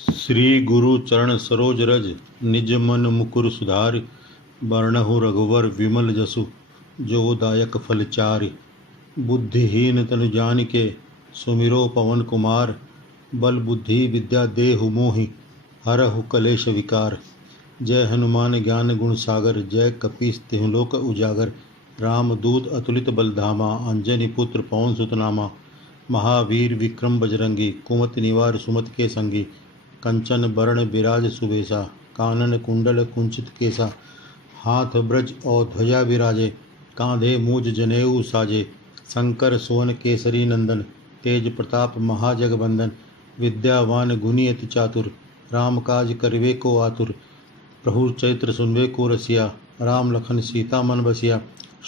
श्री गुरु चरण सरोज रज निज मन मुकुर सुधारि। बरनहु रघुवर विमल जसु जो दायक फल चारि। बुद्धिहीन तनु जानिके सुमिरो पवन कुमार। बल बुद्धि विद्या देहु मोहि हरहु कलेश विकार। जय हनुमान ज्ञान गुण सागर जय कपीस तिहुँ लोक उजागर। राम दूत अतुलित बलधामा अंजनी पुत्र पवन सुत नामा। महावीर विक्रम बजरंगी कुमति निवार सुमति के संगी। कंचन बरण बिराज सुबेसा कानन कुंडल कुंचित केसा। हाथ ब्रज और ध्वजा विराजे कांधे मूज जनेऊ साजे। शंकर सुवन केसरी नंदन तेज प्रताप महाजगबंदन। विद्यावान गुणी अति चातुर राम काज करवे को आतुर। प्रभु चैत्र सुनवे को रसिया राम लखन सीता मन बसिया।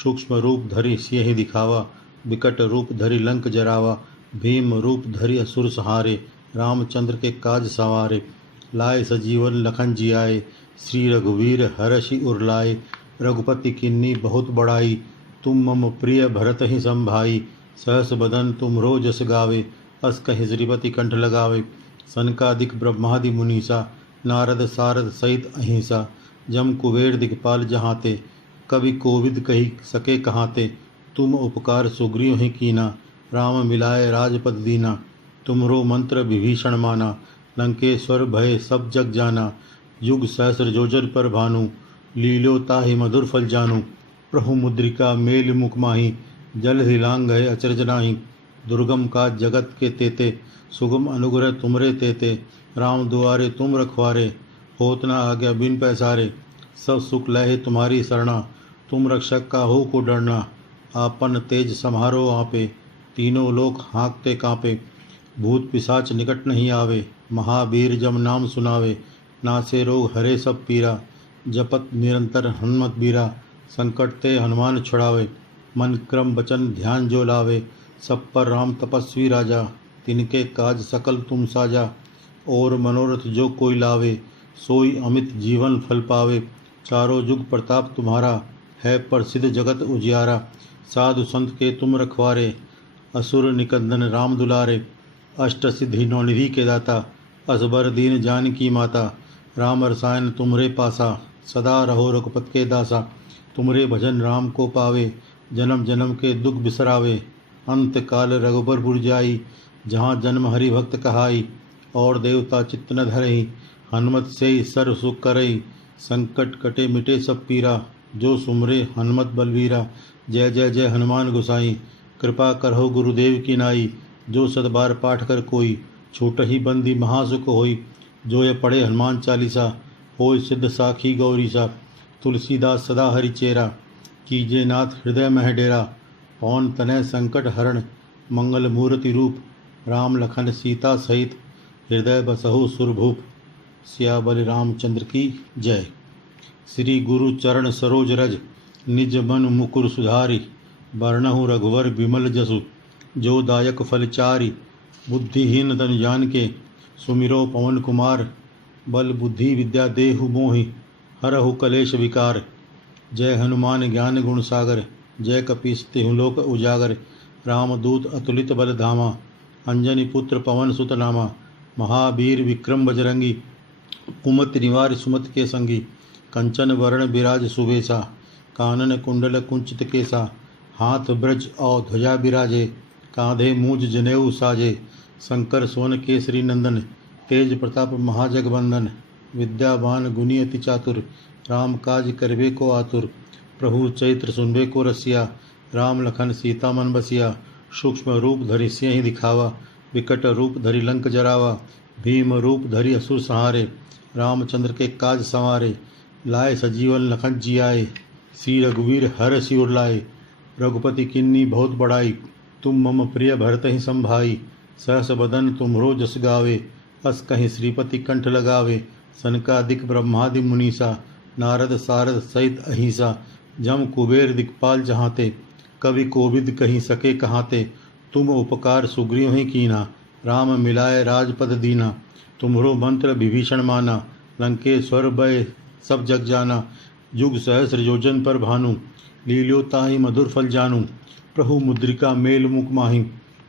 सूक्ष्म रूप धरि सियहि दिखावा विकट रूप धरि लंक जरावा। भीम रूप धरि असुर सहारे रामचंद्र के काज सवारे। लाए सजीवन लखन जियाए श्री रघुवीर हरषि उर लाए। रघुपति किन्नी बहुत बड़ाई तुम मम प्रिय भरत ही संभाई। सहस बदन तुम रो जस गावे अस कहि श्रीपति कंठ लगावे। सनकादिक ब्रह्मादि मुनीसा नारद सारद सहित अहिंसा। जम कुबेर दिखपाल जहाँते कवि कोविद कही सके कहाते। तुम उपकार सुग्रीव ही कीना राम मिलाए राजपद दीना। तुमरो मंत्र विभीषण माना लंकेश्वर भय सब जग जाना। युग सहस्र जोजन पर भानु लीलो ताहि मधुर फल जानू। प्रभु मुद्रिका मेल मुख माही जल हिलांग गए अचरज नाही। दुर्गम का जगत के तेते सुगम अनुग्रह तुमरे तेते। राम दुआरे तुम रखवारे होत न आज्ञा बिन पैसारे। सब सुख लहे तुम्हारी शरणा तुम रक्षक का हो को डरना। आपन तेज समारो आपे तीनों लोक हाँकते कांपे। भूत पिशाच निकट नहीं आवे महावीर जब नाम सुनावे। नासे रोग हरे सब पीरा जपत निरंतर हनुमत बीरा। संकट ते हनुमान छुड़ावे मन क्रम वचन ध्यान जो लावे। सब पर राम तपस्वी राजा तिनके काज सकल तुम साजा। और मनोरथ जो कोई लावे सोई अमित जीवन फल पावे। चारों जुग प्रताप तुम्हारा है प्रसिद्ध जगत उजियारा। साधु संत के तुम रखवारे असुर निकंदन राम दुलारे। अष्ट सिद्धि नौनिधि के दाता असबर दीन जानकी माता। राम रसायन तुमरे पासा सदा रहो रघुपत के दासा। तुमरे भजन राम को पावे जन्म जन्म के दुख बिसरावे। अंत काल रघुबर पुर जाई जहाँ जन्म हरि भक्त कहाई। और देवता चित्त न धरई हनुमत से ही सर्व सुख करई। संकट कटे मिटे सब पीरा जो सुमरे हनुमत बलवीरा। जय जय जय हनुमान गोसाई कृपा करहो गुरुदेव की नाई। जो सदबार पाठ कर कोई छूट ही बंदी महासुख होई। जो ये पढ़े हनुमान चालीसा होय सिद्ध साखी गौरीसा। तुलसीदास सदा हरि चेरा कीजे नाथ हृदय मह डेरा। पवन तनय संकट हरण मंगल मूर्ति रूप। राम लखन सीता सहित हृदय बसहु सुरभूप। सियाबल रामचंद्र की जय। श्री गुरु चरण सरोज रज निज मन मुकुर सुधारि। बरनहु रघुवर विमल जसु जो दायक फल चारि। बुद्धिहीन तनु जानिके सुमिरो पवन कुमार। बल बुद्धि विद्या देहु मोहि हरहु कलेश विकार। जय हनुमान ज्ञान गुण सागर जय कपीस तिहुँ लोक उजागर। रामदूत अतुलित बल धामा अंजनी पुत्र पवन सुत नामा। महावीर विक्रम बजरंगी कुमति निवार सुमति के संगी। कंचन वरण बिराज सुबेसा कानन कुंडल कुंचित केसा। हाथ ब्रज और ध्वजा बिराजे कांधे मूज जनेऊ साजे। शंकर सोन केसरी नंदन तेज प्रताप महाजगबंदन। विद्यावान गुणी अति चातुर राम काज करवे को आतुर। प्रभु चैत्र सुनवे को रसिया राम लखन सीता मन बसिया। सूक्ष्म रूप धरि सियहि दिखावा विकट रूप धरि लंक जरावा। भीम रूप धरि असुर सहारे रामचंद्र के काज संवारे। लाए सजीवन लखन जियाए श्री रघुवीर हरषि उर लाए। रघुपति किन्नी बहुत बड़ाई तुम मम प्रिय भरत ही संभाई। सहस बदन तुमरो जस गावे अस कहीं श्रीपति कंठ लगावे। सनकादिक ब्रह्मादि मुनीसा नारद सारद सहित अहिंसा। जम कुबेर दिखपाल जहाँते कवि कोविद कहीं सके कहाते। तुम उपकार सुग्रीव ही कीना राम मिलाए राजपद दीना। तुम्हरो मंत्र विभीषण माना लंकेश्वर भय सब जग जाना। युग सहस्र योजन पर भानु लील्यो ताहि मधुर फल जानू। प्रभु मुद्रिका मेल मुख माही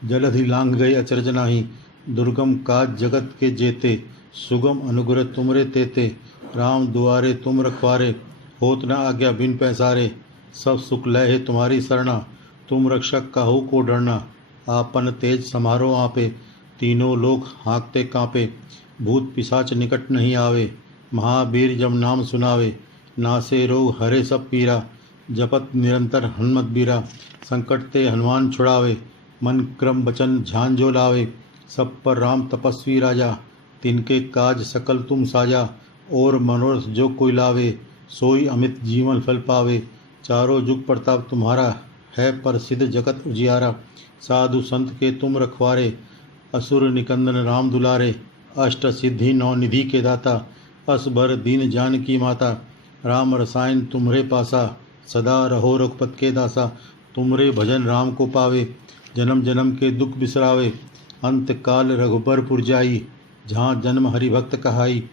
जलधि लांघ गए अचरज नाही। दुर्गम काज जगत के जेते सुगम अनुग्रह तुमरे तेते, राम दुआरे तुम रखवारे, होत न आज्ञा बिन पैसारे, सब सुख लय तुम्हारी सरना, तुम रक्षक काहू को डरना, आपन तेज समारो आपे, तीनों लोग हाँकते कांपे, भूत पिशाच निकट नहीं आवे, महावीर जब नाम सुनावे, नासे रोग हरे सब पीरा, जपत निरंतर हनुमत बीरा, संकट ते हनुमान छुड़ावे, मन क्रम बचन ध्यान जो लावे, सब पर राम तपस्वी राजा, तिनके काज सकल तुम साजा, और मनोरथ जो कोई लावे, सोई अमित जीवन फल पावे, चारों जुग प्रताप तुम्हारा, है प्रसिद्ध जगत उजियारा, साधु संत के तुम रखवारे, असुर निकंदन राम दुलारे, अष्ट सिद्धि नौ निधि के दाता, असबर दीन जानकी माता, राम रसायन तुम्हरे पासा, सदा रहो रघुपत के दासा, तुमरे भजन राम को पावे, जन्म जन्म के दुख बिसरावे, अंत काल रघुबर जाई, जहाँ जन्म हरि भक्त कहाई,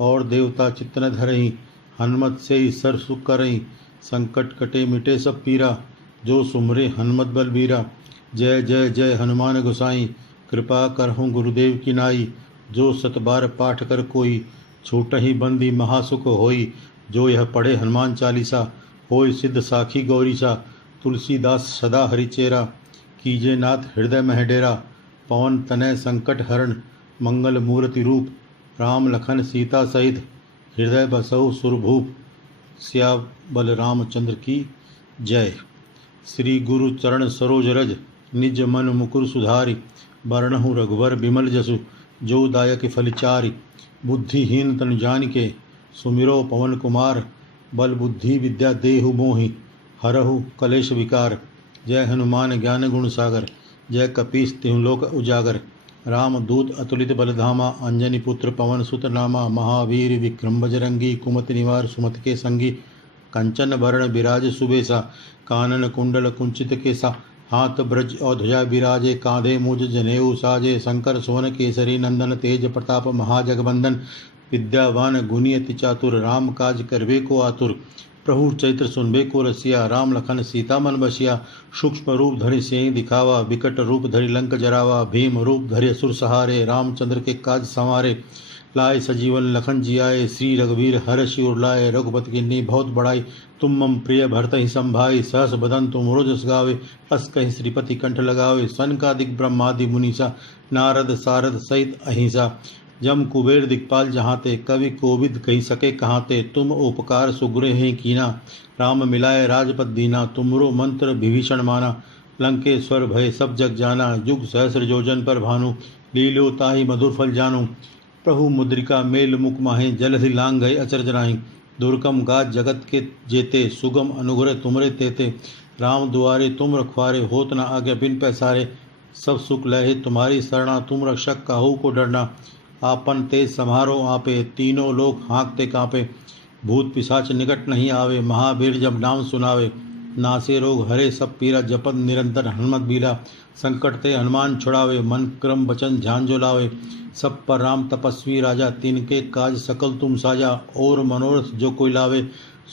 और देवता चित्तन धरई, हनुमत से ही सर सुख करई, संकट कटे मिटे सब पीरा, जो सुमरे हनुमत बलबीरा, जय जय जय हनुमान गोसाई, कृपा करहूँ गुरुदेव की नाई, जो सतबार पाठ कर कोई, छूट ही बंदी महासुख होई, जो यह पढ़े हनुमान चालीसा, होय सिद्ध साखी गौरीसा, तुलसीदास सदा हरिचेरा, कीजे नाथ हृदय मह डेरा, पवन तनय संकट हरण, मंगल मूर्ति रूप, राम लखन सीता सहित, हृदय बसहु सुरभूप, सियावर रामचंद्र की जय। श्री गुरु चरण सरोज रज, निज मन मुकुर सुधारि, बरनहु रघुवर बिमल जसु, जो दायक फलचारि, बुद्धिहीन तनु जानिके, सुमिरो पवन कुमार, बल बुद्धि विद्या देहु मोहि, हरहु कलेश विकार, जय हनुमान ज्ञान गुण सागर, जय कपीस तिहु लोक उजागर, राम दूत अतुलित बलधामा, अंजनी पुत्र पवन सुत नामा, महावीर विक्रम बजरंगी, कुमति निवार सुमति के संगी, कंचन वरण विराज सुबेसा, कानन कुंडल कुंचित केसा, हाथ ब्रज और ध्वजा विराजे, कांधे मुझ जनेऊ साजे, शंकर सोन केसरी नंदन, तेज प्रताप महाजगबंदन, विद्यावान गुणी अति चातुर, राम काज करबे को आतुर, प्रभु चैत्र सुनबे को रसिया, राम लखन सीता मन बसिया, सूक्ष्म रूप धरि सियहि दिखावा, विकट रूप धरि लंक जरावा, भीम रूप धरि असुर सहारे, रामचंद्र के काज संवारे, लाए सजीवन लखन जियाए, श्री रघुवीर हर शिवर लाए, रघुपति किन्नी बहुत बड़ाई, तुम मम प्रिय भरत ही संभाई, सहस बदन तुम रोजस गावे, अस कहि श्रीपति कंठ लगावे, सनकादिक ब्रह्मादि मुनीसा, नारद सारद सहित अहिंसा, जम कुबेर दिक्पाल जहाँते, कवि कोविद कही सके कहाँते, तुम उपकार सुग्रे हैं कीना, राम मिलाए राजपद दीना, तुमरो मंत्र विभीषण माना, लंकेश्वर भय सब जग जाना, जुग सहस्र योजन पर भानु, लीलो ताहि मधुर फल जानू, प्रभु मुद्रिका मेल मुख माहे, जलधि लांग गए अचरज नाही, दुर्गम गाज जगत के जेते, सुगम अनुग्रह तुमरे तेते, राम दुआरे तुम रखवारे, होत न आज्ञा बिन पैसारे, सब सुख लहे तुम्हारी सरना, तुम रक्षक काहू को डरना, आपन तेज समारो आपे, तीनों लोग हाँकते कांपे, भूत पिशाच निकट नहीं आवे, महावीर जब नाम सुनावे, नासे रोग हरे सब पीरा, जपत निरंतर हनुमत बीरा, संकट ते हनुमान छुड़ावे, मन क्रम वचन ध्यान जो लावे, सब पर राम तपस्वी राजा, तिनके काज सकल तुम साजा, और मनोरथ जो कोई लावे,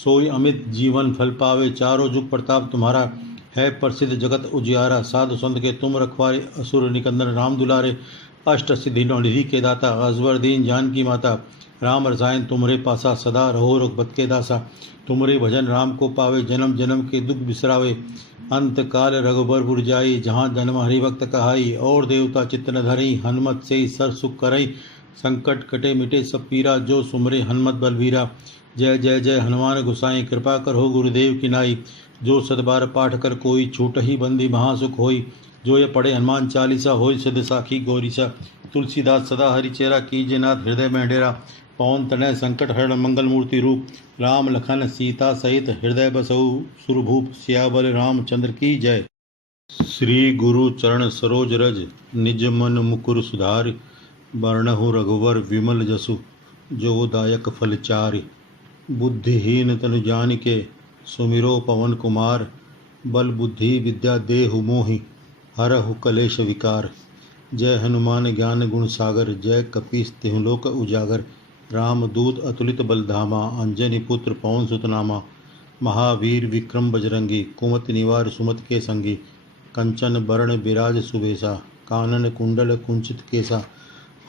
सोई अमित जीवन फल पावे, चारों जुग प्रताप तुम्हारा, है प्रसिद्ध जगत उजियारा, साधु संत के तुम रखवारे, असुर निकंदन राम दुलारे, अष्ट सिद्धि नौ निधि के दाता, अजवर दीन जान की माता, राम रसायन तुमरे पासा, सदा रहो रघुपत के दासा, तुमरे भजन राम को पावे, जन्म जन्म के दुख बिसरावे, अंत काल रघुबर जाई, जहाँ जन्म हरिभक्त कहाई, और देवता चित्त न धरई, हनुमत से ही सर सुख करई, संकट कटे मिटे सब पीरा, जो सुमरे हनुमत बलबीरा, जय जय जय हनुमान गोसाई, कृपा करो गुरुदेव की नाई, जो सतबार पाठ कर कोई, छूट ही बंदी महासुख होई, जो ये पढ़े हनुमान चालीसा, होय सिद्ध साखी गौरीसा, तुलसीदास सदा हरिचेरा, कीजे नाथ हृदय में डेरा, पवन तनय संकट हरण मंगल मूर्ति रूप, राम लखन सीता सहित, हृदय बसहु सुरभूप, सियावर रामचंद्र की जय। श्री गुरु चरण सरोज रज, निज मन मुकुर सुधारि, बरनहु रघुवर विमल जसु, जो दायक फल चारि, बुद्धिहीन तनु जानिके, सुमिरो पवन कुमार, बल बुद्धि विद्या देहु मोहि, हरहु कलेश विकार, जय हनुमान ज्ञान गुण सागर, जय कपीस तिहु लोक उजागर, राम दूत अतुलित बलधामा, अंजनी पुत्र पवन सुत नामा, महावीर विक्रम बजरंगी, कुमति निवार सुमति के संगी, कंचन बरण विराज सुबेसा, कानन कुंडल कुंचित केसा,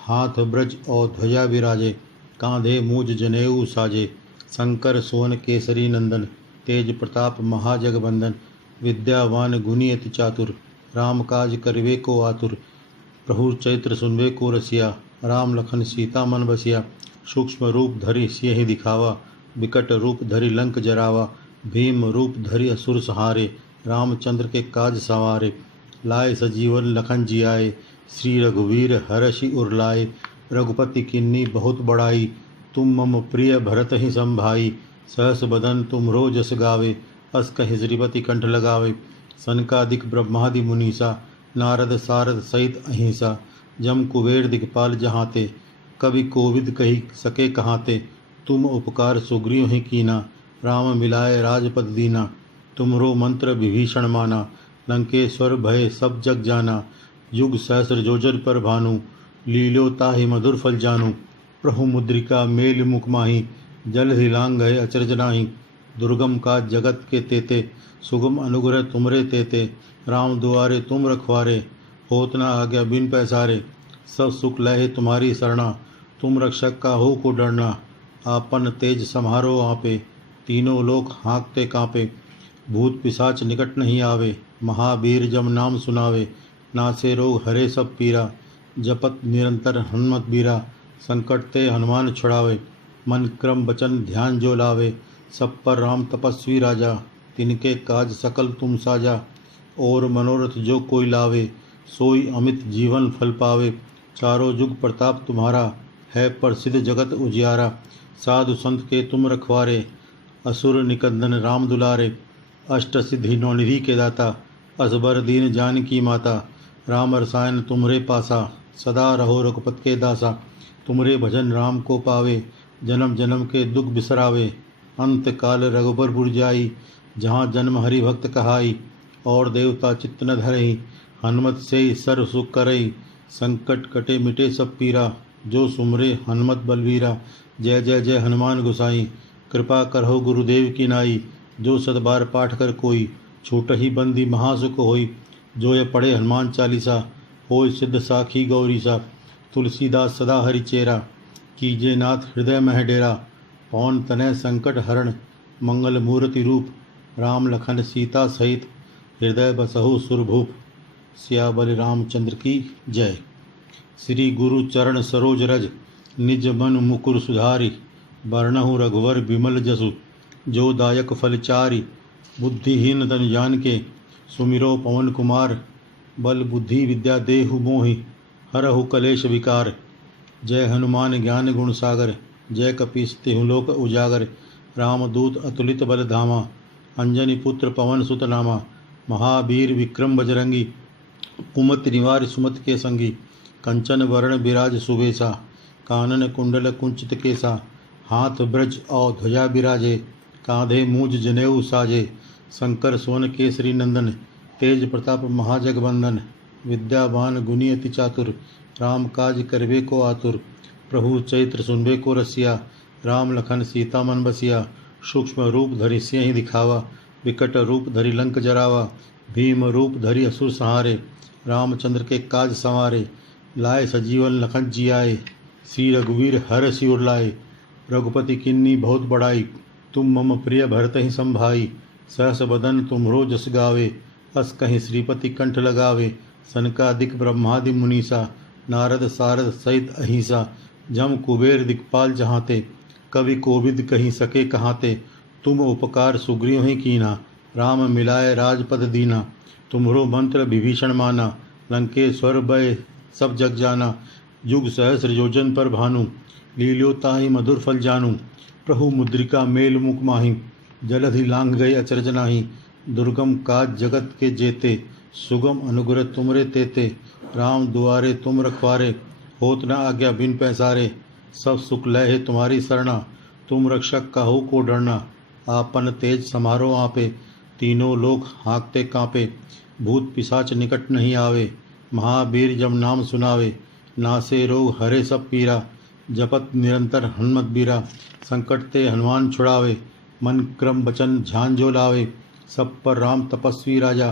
हाथ ब्रज और ध्वजा विराजे, कांधे मूज जनेऊ साजे। शंकर सोन केसरी नंदन, तेज प्रताप महाजगबंदन। विद्यावान गुणी अति चातुर, राम काज करवे को आतुर। प्रभु चैत्र सुनवे को रसिया, राम लखन सीता मन बसिया। सूक्ष्म रूप धरि सियहि दिखावा, विकट रूप धरि लंक जरावा। भीम रूप धरि असुर सहारे, रामचंद्र के काज सवारे। लाए सजीवन लखन जियाए, श्री रघुवीर हरषि उर लाए। रघुपति किन्नी बहुत बड़ाई, तुम मम प्रिय भरत ही संभाई। सहस बदन तुम रो जस गावे, अस कहि श्रीपति कंठ लगावे। सनकादिक ब्रह्मादि मुनीसा, नारद सारद सहित अहिंसा। जम कुबेर दिखपाल जहाँते, कवि कोविद कही सके कहाँते। तुम उपकार सुग्रीव ही कीना, राम मिलाए राजपद दीना। तुमरो मंत्र विभीषण माना, लंकेश्वर भय सब जग जाना। युग सहस्र जोजन पर भानु, लीलो ताहि मधुर फल जानू। प्रभु मुद्रिका मेल मुख माही, जल हिलांग गए अचरज नाही। दुर्गम का जगत के तेते, सुगम अनुग्रह तुमरे तेते। राम दुआरे तुम रखवारे, होत न आज्ञा बिन पैसारे। सब सुख लहे तुम्हारी शरणा, तुम रक्षक का हो को डरना। आपन तेज समारो आपे, तीनों लोक हाँकते कांपे। भूत पिशाच निकट नहीं आवे, महावीर जब नाम सुनावे। नासे रोग हरे सब पीरा, जपत निरंतर हनुमत बीरा। संकट ते हनुमान छुड़ावे, मन क्रम वचन ध्यान जो लावे। सब पर राम तपस्वी राजा, तिनके काज सकल तुम साजा। और मनोरथ जो कोई लावे, सोई अमित जीवन फल पावे। चारों जुग प्रताप तुम्हारा, है प्रसिद्ध जगत उजियारा। साधु संत के तुम रखवारे, असुर निकंदन राम दुलारे। अष्ट सिद्धि नौनिधि के दाता, असबर दीन जानकी माता। राम रसायन तुम्हरे पासा, सदा रहो रघुपत के दासा। तुमरे भजन राम को पावे, जन्म जन्म के दुख बिसरावे। अंत काल रघुबर पुर जाई, जहाँ जन्म हरि भक्त कहाई। और देवता चित्त न धरई, हनुमत से सर्व सुख करई। संकट कटे मिटे सब पीरा, जो सुमरे हनुमत बलवीरा। जय जय जय हनुमान गोसाई, कृपा करहो गुरुदेव की नाई। जो सतबार पाठ कर कोई, छूट ही बंदी महासुख होई। जो ये पढ़े हनुमान चालीसा, होय सिद्ध साखी गौरीसा। तुलसीदास सदा हरि चेरा, कीजे नाथ हृदय मह डेरा। पवन तनय संकट हरण, मंगल मूर्ति रूप। राम लखन सीता सहित, हृदय बसहु सुरभूप। सियाबल रामचंद्र की जय। श्री गुरु चरण सरोज रज, निज मन मुकुर सुधारी। बरनहु रघुवर विमल जसु, जो दायक फल चारि। बुद्धिहीन तन जानिके, सुमिरो पवन कुमार। बल बुद्धि विद्या देहु मोहि, हरहु कलेश विकार। जय हनुमान ज्ञान गुण सागर, जय कपीस तिहु लोक उजागर। रामदूत अतुलित बल धामा, अंजनी पुत्र पवन सुत नामा। महावीर विक्रम बजरंगी, कुमति निवार सुमति के संगी। कंचन वरण विराज सुबेसा, कानन कुंडल कुंचित केसा। हाथ ब्रज और ध्वजा विराजे, कांधे मूज जनेऊ साजे। शंकर सोन केसरी नंदन, तेज प्रताप महाजगबंदन। विद्यावान गुणी अति चातुर, राम काज करवे को आतुर। प्रभु चैत्र सुनवे को रसिया, राम लखन सीता मन बसिया। सूक्ष्म रूप धरि सियहि दिखावा, विकट रूप धरि लंक जरावा। भीम रूप धरि असुर सहारे, रामचंद्र के काज संवारे। लाए सजीवन लखन जियाए, श्री रघुवीर हरषि उर लाए। रघुपति किन्नी बहुत बड़ाई, तुम मम प्रिय भरत ही संभाई। सहस बदन तुम्हरो जस गावे, अस कहीं श्रीपति कंठ लगावे। सनकादिक ब्रह्मादि मुनीसा, नारद सारद सहित अहिंसा। जम कुबेर दिक्पाल जहाँते, कवि कोविद कहीं सके कहाँते। तुम उपकार सुग्रीव ही कीना, राम मिलाए राजपद दीना। तुम्हरो मंत्र विभीषण माना, लंकेश्वर भय सब जग जाना। युग सहस्र योजन पर भानु, लील्यो ताहि मधुर फल जानू। प्रभु मुद्रिका मेल मुख माही, जलधि लांघ गए अचरज नाही। दुर्गम काज जगत के जेते, सुगम अनुग्रह तुमरे तेते। राम दुआरे तुम रखवारे, होत न आज्ञा बिन पैसारे। सब सुख लहे तुम्हारी शरणा, तुम रक्षक काहू को डरना। आपन तेज समारो आपे, तीनों लोक हाँकते कांपे। भूत पिशाच निकट नहीं आवे, महावीर जब नाम सुनावे। नासे रोग हरे सब पीरा, जपत निरंतर हनुमत बीरा। संकट ते हनुमान छुड़ावे, मन क्रम वचन ध्यान जो लावे। सब पर राम तपस्वी राजा,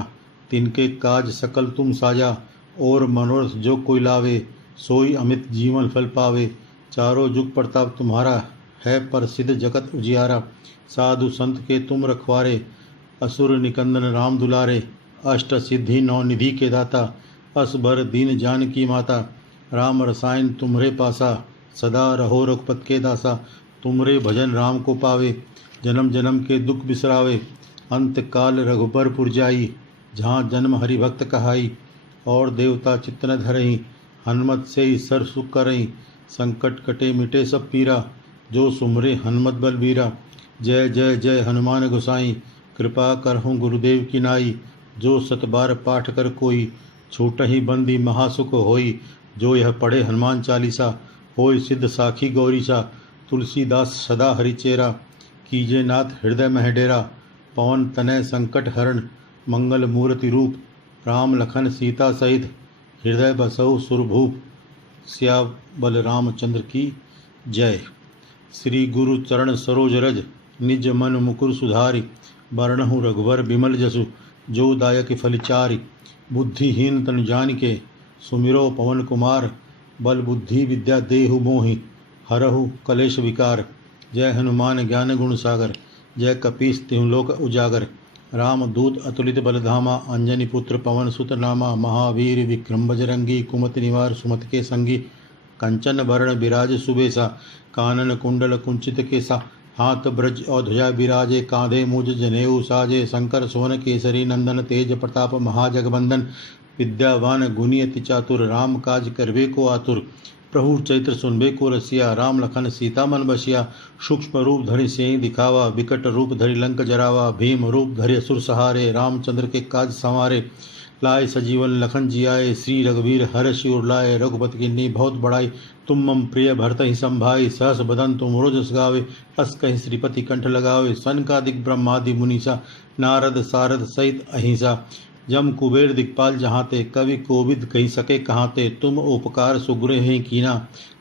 तिनके काज सकल तुम साजा। और मनोरथ जो कोई लावे, सोई अमित जीवन फल पावे। चारों जुग प्रताप तुम्हारा है प्रसिद्ध जगत उजियारा। साधु संत के तुम रखवारे, असुर निकंदन राम दुलारे। अष्ट सिद्धि नौ निधि के दाता, असबर दीन जान की माता। राम रसायन तुम्हरे पासा, सदा रहो रघुपत के दासा। तुमरे भजन राम को पावे, जन्म जन्म के दुख बिसरावे। अंत काल रघुबर पुर जाई, जहाँ जन्म हरि भक्त कहाई। और देवता चित्त न धरई, हनुमत से ही सर सुख करई। संकट कटे मिटे सब पीरा, जो सुमरे हनुमत बलबीरा। जय जय जय हनुमान गोसाई, कृपा करहूँ गुरुदेव की नाई। जो सतबार पाठ कर कोई, छूट ही बंदी महासुख होई। जो यह पढ़े हनुमान चालीसा, होय सिद्ध साखी गौरीसा। तुलसीदास सदा हरिचेरा, कीजे नाथ हृदय मह डेरा। पवन तनय संकट हरण, मंगल मूर्ति रूप। राम लखन सीता सहित, हृदय बसहु सुरभूप। सियावर रामचंद्र की जय। श्री गुरु चरण सरोज रज, निज मन मुकुर सुधारि। बरनहु रघुवर बिमल जसु, जो दायक फल चारि। बुद्धिहीन तनु जानिके, सुमिरो पवन कुमार। बल बुद्धि विद्या देहु मोहि, हरहु कलेश विकार। जय हनुमान ज्ञान गुण सागर, जय कपीस तिहुँ लोक उजागर। राम दूत अतुलित बलधामा, अंजनी पुत्र पवन सुत नामा। महावीर विक्रम बजरंगी, कुमति निवार सुमति के संगी। कंचन वरण बिराज सुबेसा, कानन कुंडल कुंचित केसा। हाथ ब्रज और ध्वजा बिराजे, कांधे मुझ जनेऊ साजे। शंकर सोन केसरी नंदन, तेज प्रताप महाजगबंदन। विद्यावान गुणी अति चातुर, राम काज करवे को आतुर। प्रभु चैत्र सुनबे को रसिया, राम लखन सीता मन बसिया। सूक्ष्म रूप धरि सियहि दिखावा, विकट रूप धरि लंक जरावा। भीम रूप धरि असुर सहारे, रामचंद्र के काज संवारे। लाए सजीवन लखन जियाए, श्री रघुवीर हर्षि उर लाए। रघुपति किन्नी बहुत बड़ाई, तुम मम प्रिय भरत ही संभाई। सहस बदन तुम रोजस गावे, अस कहि श्रीपति कंठ लगावे। सनकादिक ब्रह्मादि मुनीसा, नारद सारद सहित अहिंसा। जम कुबेर दिक्पाल जहाँ ते, कवि कोविद कही सके कहाँ ते। तुम उपकार सुग्र हैं कीना,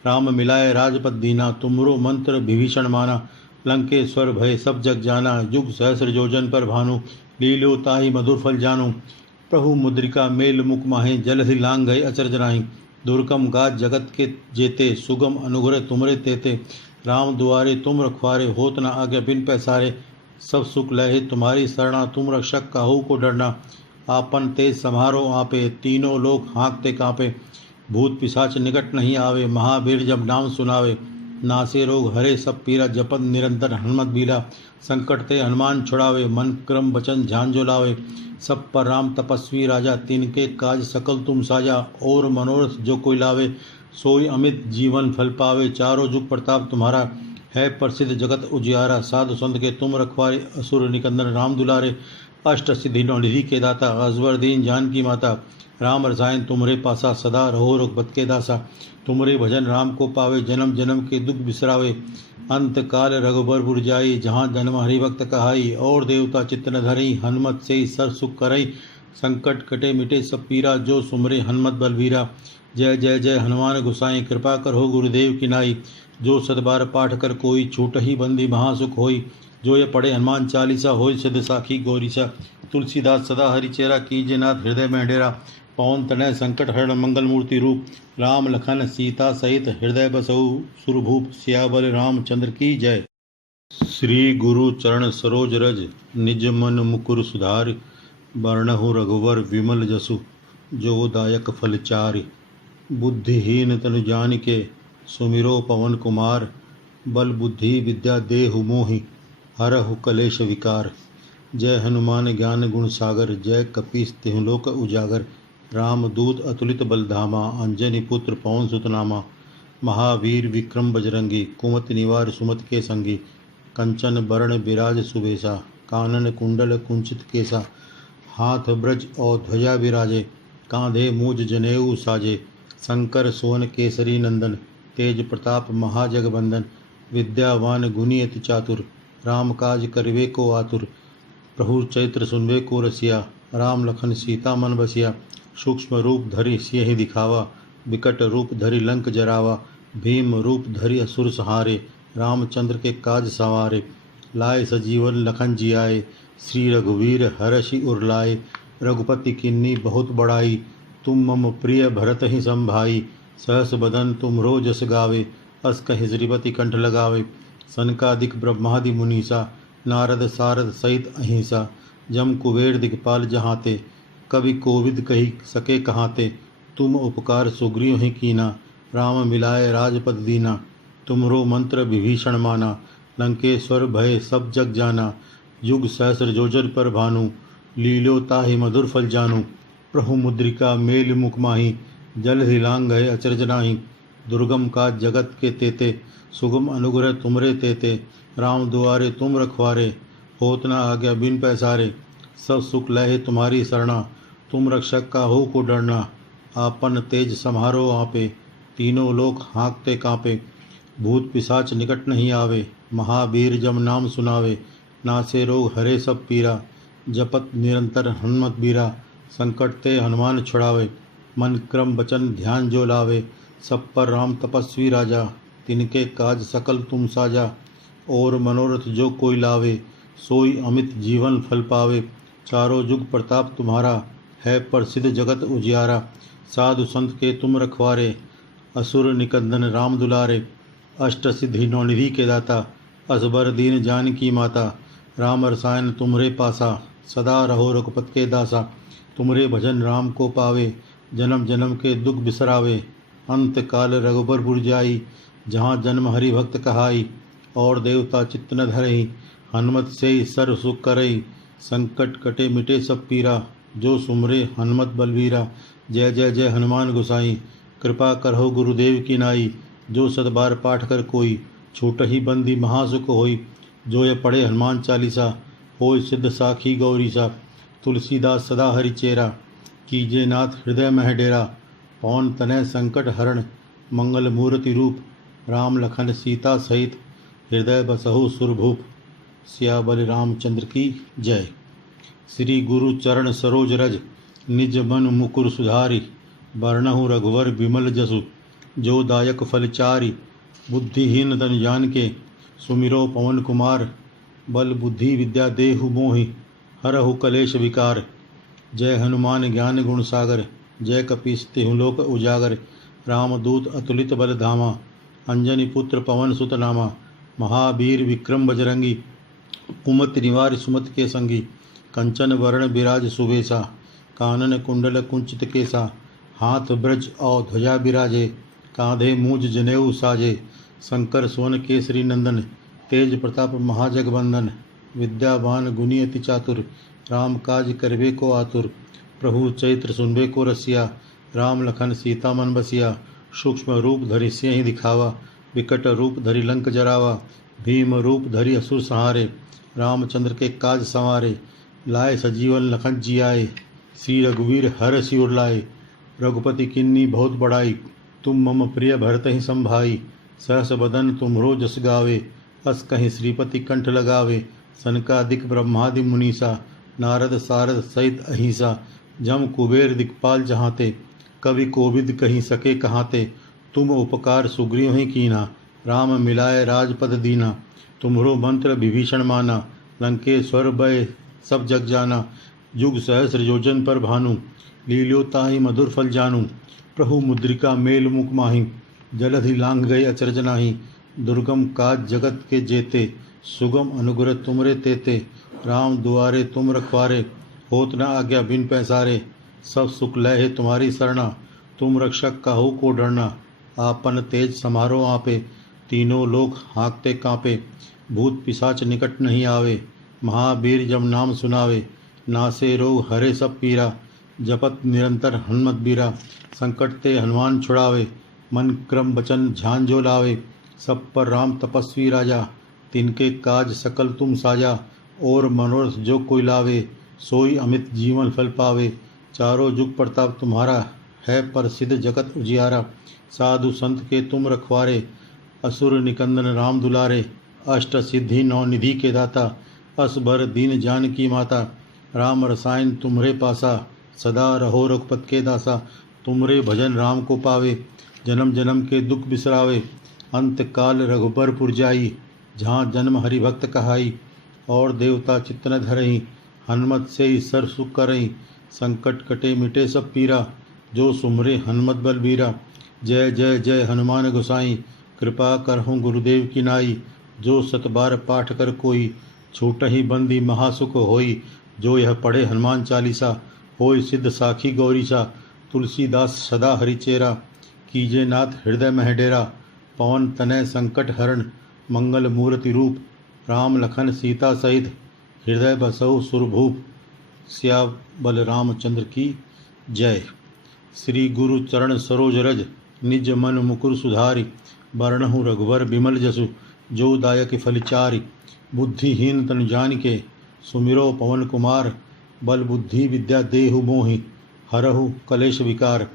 राम मिलाए राजपद दीना। तुमरो मंत्र विभीषण माना, लंकेश्वर भय सब जग जाना। जुग सहस्र योजन पर भानु, लीलो ताहि मधुर फल जानू। प्रभु मुद्रिका मेल मुख माहे, जलधि लांग गए अचरज नाही। दुर्गम गाज जगत के जेते, सुगम अनुग्रह तुमरे तेते। राम दुआरे तुम रखवारे, होत न आज्ञा बिन पैसारे। सब सुख लहे तुम्हारी शरणा, तुम रक्षक काहू को डरना। आपन तेज समारो आपे, तीनों लोक हाँकते कांपे। भूत पिशाच निकट नहीं आवे, महावीर जब नाम सुनावे। नासे रोग हरे सब पीरा, जपन निरंतर हनुमत बीरा। संकट ते हनुमान छुड़ावे, मन क्रम वचन ध्यान जो लावे। सब पर राम तपस्वी राजा, तिनके काज सकल तुम साजा। और मनोरथ जो कोई लावे, सोई अमित जीवन फल पावे। चारों जुग प्रताप तुम्हारा है प्रसिद्ध जगत उजियारा। साधु संत के तुम रखवारे, असुर निकंदन राम दुलारे। अष्ट सिद्धि नौ निधि के दाता, अजबर दीन जान की माता। राम रसायन तुमरे पासा, सदा रहो रघुपत के दासा। तुमरे भजन राम को पावे, जन्म जन्म के दुख बिसरावे। अंत काल रघुबर पुर जाई, जहाँ जन्म हरि भक्त कहाई। और देवता चित्त न धरई, हनुमत से ही सर सुख करई। संकट कटे मिटे सब पीरा, जो सुमरे हनुमत बलवीरा। जय जय जय हनुमान गोसाई, कृपा करो गुरुदेव की नाई। जो सतबार पाठ कर कोई, छूट ही बंदी महासुख होई। जो ये पढ़े हनुमान चालीसा, होय सिद्ध साखी गौरीसा। तुलसीदास सदा हरिचेरा, कीजे नाथ हृदय में डेरा। पवन तनय संकट हरण, मंगल मूर्ति रूप। राम लखन सीता सहित, हृदय बसहु सुरभूप। सियावर रामचंद्र की जय। श्री गुरु चरण सरोज रज, निज मन मुकुर सुधारि। बरनहु रघुवर विमल जसु, जो दायक फल चारि। बुद्धिहीन तनु जानिके, सुमिरो पवन कुमार। बल बुद्धि विद्या देहु मोहि, हरहु कलेश विकार। जय हनुमान ज्ञान गुण सागर, जय कपीस तिहुँ लोक उजागर। राम दूत अतुलित बलधामा, अंजनी पुत्र पवन सुत नामा। महावीर विक्रम बजरंगी, कुमति निवार सुमति के संगी। कंचन बरण बिराज सुबेसा, कानन कुंडल कुंचित केसा। हाथ ब्रज और ध्वजा विराजे, कांधे मूज जनेऊ साजे। शंकर सोन केसरी नंदन, तेज प्रताप महाजगबंदन। विद्यावान गुणी अति चातुर, राम काज करवे को आतुर। प्रभु चैत्र सुनवे को रसिया, राम लखन सीता मन बसिया। सूक्ष्म रूप धरि सियहि दिखावा, विकट रूप धरि लंक जरावा। भीम रूप धरि असुर सहारे, रामचंद्र के काज संवारे। लाए सजीवन लखन जियाए, श्री रघुवीर हर्षि उर लाए। रघुपति किन्नी बहुत बड़ाई, तुम मम प्रिय भरत ही संभाई। सहस बदन तुमरो जस गावे, अस कहि श्रीपति कंठ लगावे। सनकादिक ब्रह्मादि मुनीसा, नारद सारद सहित अहिंसा। जम कुबेर दिगपाल जहाँते, कवि कोविद कही सके कहाँते। तुम उपकार सुग्रीव ही कीना, राम मिलाए राजपद दीना। तुमरो मंत्र विभीषण माना, लंकेश्वर भय सब जग जाना। युग सहस्र योजन पर भानु, लीलो ताहि मधुर फल जानू। प्रभु मुद्रिका मेल मुख माही, जल हिलांग है अचरज नाही। दुर्गम का जगत के तेते, सुगम अनुग्रह तुमरे तेते। राम दुआरे तुम रखवारे, होत न आज्ञा बिन पैसारे। सब सुख लहे तुम्हारी शरणा, तुम रक्षक का हो को डरना। आपन तेज सम्हारो आपे, तीनों लोक हाँकते कांपे। भूत पिशाच निकट नहीं आवे, महावीर जम नाम सुनावे। नासे रोग हरे सब पीरा, जपत निरंतर हनुमत बीरा। संकट ते हनुमान छुड़ावे, मन क्रम वचन ध्यान जो लावे। सब पर राम तपस्वी राजा, तिनके काज सकल तुम साजा। और मनोरथ जो कोई लावे, सोई अमित जीवन फल पावे। चारों जुग प्रताप तुम्हारा, है प्रसिद्ध जगत उजियारा। साधु संत के तुम रखवारे, असुर निकंदन राम दुलारे। अष्ट सिद्धि नौनिधि के दाता, असबर दीन जानकी माता। राम रसायन तुम्हरे पासा, सदा रहो रघुपत के दासा। तुमरे भजन राम को पावे, जन्म जन्म के दुख बिसरावे। अंत काल रघुबर जाई, जहाँ जन्म हरि भक्त कहाई। और देवता चित्त न धरई, हनुमत से सर्व सुख करई। संकट कटे मिटे सब पीरा, जो सुमरे हनुमत बलवीरा। जय जय जय हनुमान गोसाई, कृपा करहो गुरुदेव की नाई। जो सतबार पाठ कर कोई, छूट ही बंदी महासुख होई। जो ये पढ़े हनुमान चालीसा, होय सिद्ध साखी गौरीसा। तुलसीदास सदा हरि चेरा, कीजे नाथ हृदय मह डेरा। पवन तनय संकट हरण, मंगल मूर्ति रूप। राम लखन सीता सहित, हृदय बसहु सुरभूप। सियाबल रामचंद्र की जय। श्री गुरु चरण सरोज रज, निज मन मुकुर सुधारी। बरनहु रघुवर विमल जसु, जो दायक फल चारि। बुद्धिहीन तन जान के, सुमिरो पवन कुमार। बल बुद्धि विद्या देहु मोहि, हरहु कलेश विकार। जय हनुमान ज्ञान गुण सागर, जय कपीस तिहु लोक उजागर। रामदूत अतुलित बल धामा, अंजनी पुत्र पवन सुत नामा। महावीर विक्रम बजरंगी, कुमति निवार सुमति के संगी। कंचन वर्ण विराज सुबेसा, कानन कुंडल कुंचित केसा। हाथ ब्रज और ध्वजा विराजे, कांधे मूज जनेऊ साजे। शंकर सोन केसरी नंदन, तेज प्रताप महाजगवंदन। विद्यावान गुणी अति चातुर, राम काज करबे को आतुर। प्रभु चैत्र सुनबे को रसिया, राम लखन सीता मन बसिया। सूक्ष्म रूप धरि सिंह दिखावा, विकट रूप धरि लंक जरावा। भीम रूप धरि असुर संहारे, रामचंद्र के काज संवारे। लाए सजीवन लखन जियाए, श्री रघुवीर हर सिर लाए। रघुपति किन्नी बहुत बड़ाई, तुम मम प्रिय भरत ही संभाई। सहस बदन तुमरो जस गावे, अस कहीं श्रीपति कंठ लगावे। सनकादिक ब्रह्मादि मुनीसा, नारद सारद सहित अहिंसा। जम कुबेर दिक्पाल जहाँते, कवि कोविद कहीं सके कहाँते। तुम उपकार सुग्रीव ही कीना, राम मिलाए राजपद दीना। तुमरो मंत्र विभीषण माना, लंकेश्वर भय सब जग जाना। युग सहस्र योजन पर भानु, लील्यो ताहि मधुर फल जानू। प्रभु मुद्रिका मेल मुख माही, जलधि लांघ गए अचरज नाही। दुर्गम काज जगत के जेते, सुगम अनुग्रह तुमरे तेते। राम दुआरे तुम रखवारे, होत न आज्ञा बिन पैसारे। सब सुख लहे तुम्हारी शरणा, तुम रक्षक काहू को डरना। आपन तेज समारो आपे, तीनों लोक हाँकते कांपे। भूत पिशाच निकट नहीं आवे, महावीर जब नाम सुनावे। नासे रोग हरे सब पीरा, जपत निरंतर हनुमत बीरा। संकट ते हनुमान छुड़ावे, मन क्रम वचन ध्यान जो लावे। सब पर राम तपस्वी राजा, तिनके काज सकल तुम साजा। और मनोरथ जो कोई लावे, सोई अमित जीवन फल पावे। चारों जुग प्रताप तुम्हारा, है प्रसिद्ध जगत उजियारा। साधु संत के तुम रखवारे, असुर निकंदन राम दुलारे। अष्ट सिद्धि नौ निधि के दाता, असबर दीन जानकी माता। राम रसायन तुम्हरे पासा, सदा रहो रघुपत के दासा। तुमरे भजन राम को पावे, जन्म जन्म के दुख बिसरावे। अंत काल रघुबर जाई, जहाँ जन्म हरि भक्त कहाई। और देवता चित्त न धरई, हनुमत से ही सर सुख करई। संकट कटे मिटे सब पीरा, जो सुमरे हनुमत बलबीरा। जय जय जय हनुमान गोसाई, कृपा करहूँ गुरुदेव की नाई। जो सत बार पाठ कर कोई, छूट ही बंदी महासुख होई। जो यह पढ़े हनुमान चालीसा, होय सिद्ध साखी गौरीसा। तुलसीदास सदा हरिचेरा, कीजे नाथ हृदय मह डेरा। पवन तनय संकट हरण, मंगल मूर्ति रूप। राम लखन सीता सहित, हृदय बसहु सुरभूप। सियावर रामचंद्र की जय। श्री गुरु चरण सरोज रज, निज मन मुकुर सुधारि। बरनहु रघुवर बिमल जसु, जो दायक फलचारि। बुद्धिहीन तनु जानिके, सुमिरो पवन कुमार। बल बुद्धि विद्या देहु मोहि, हरहु कलेश विकार।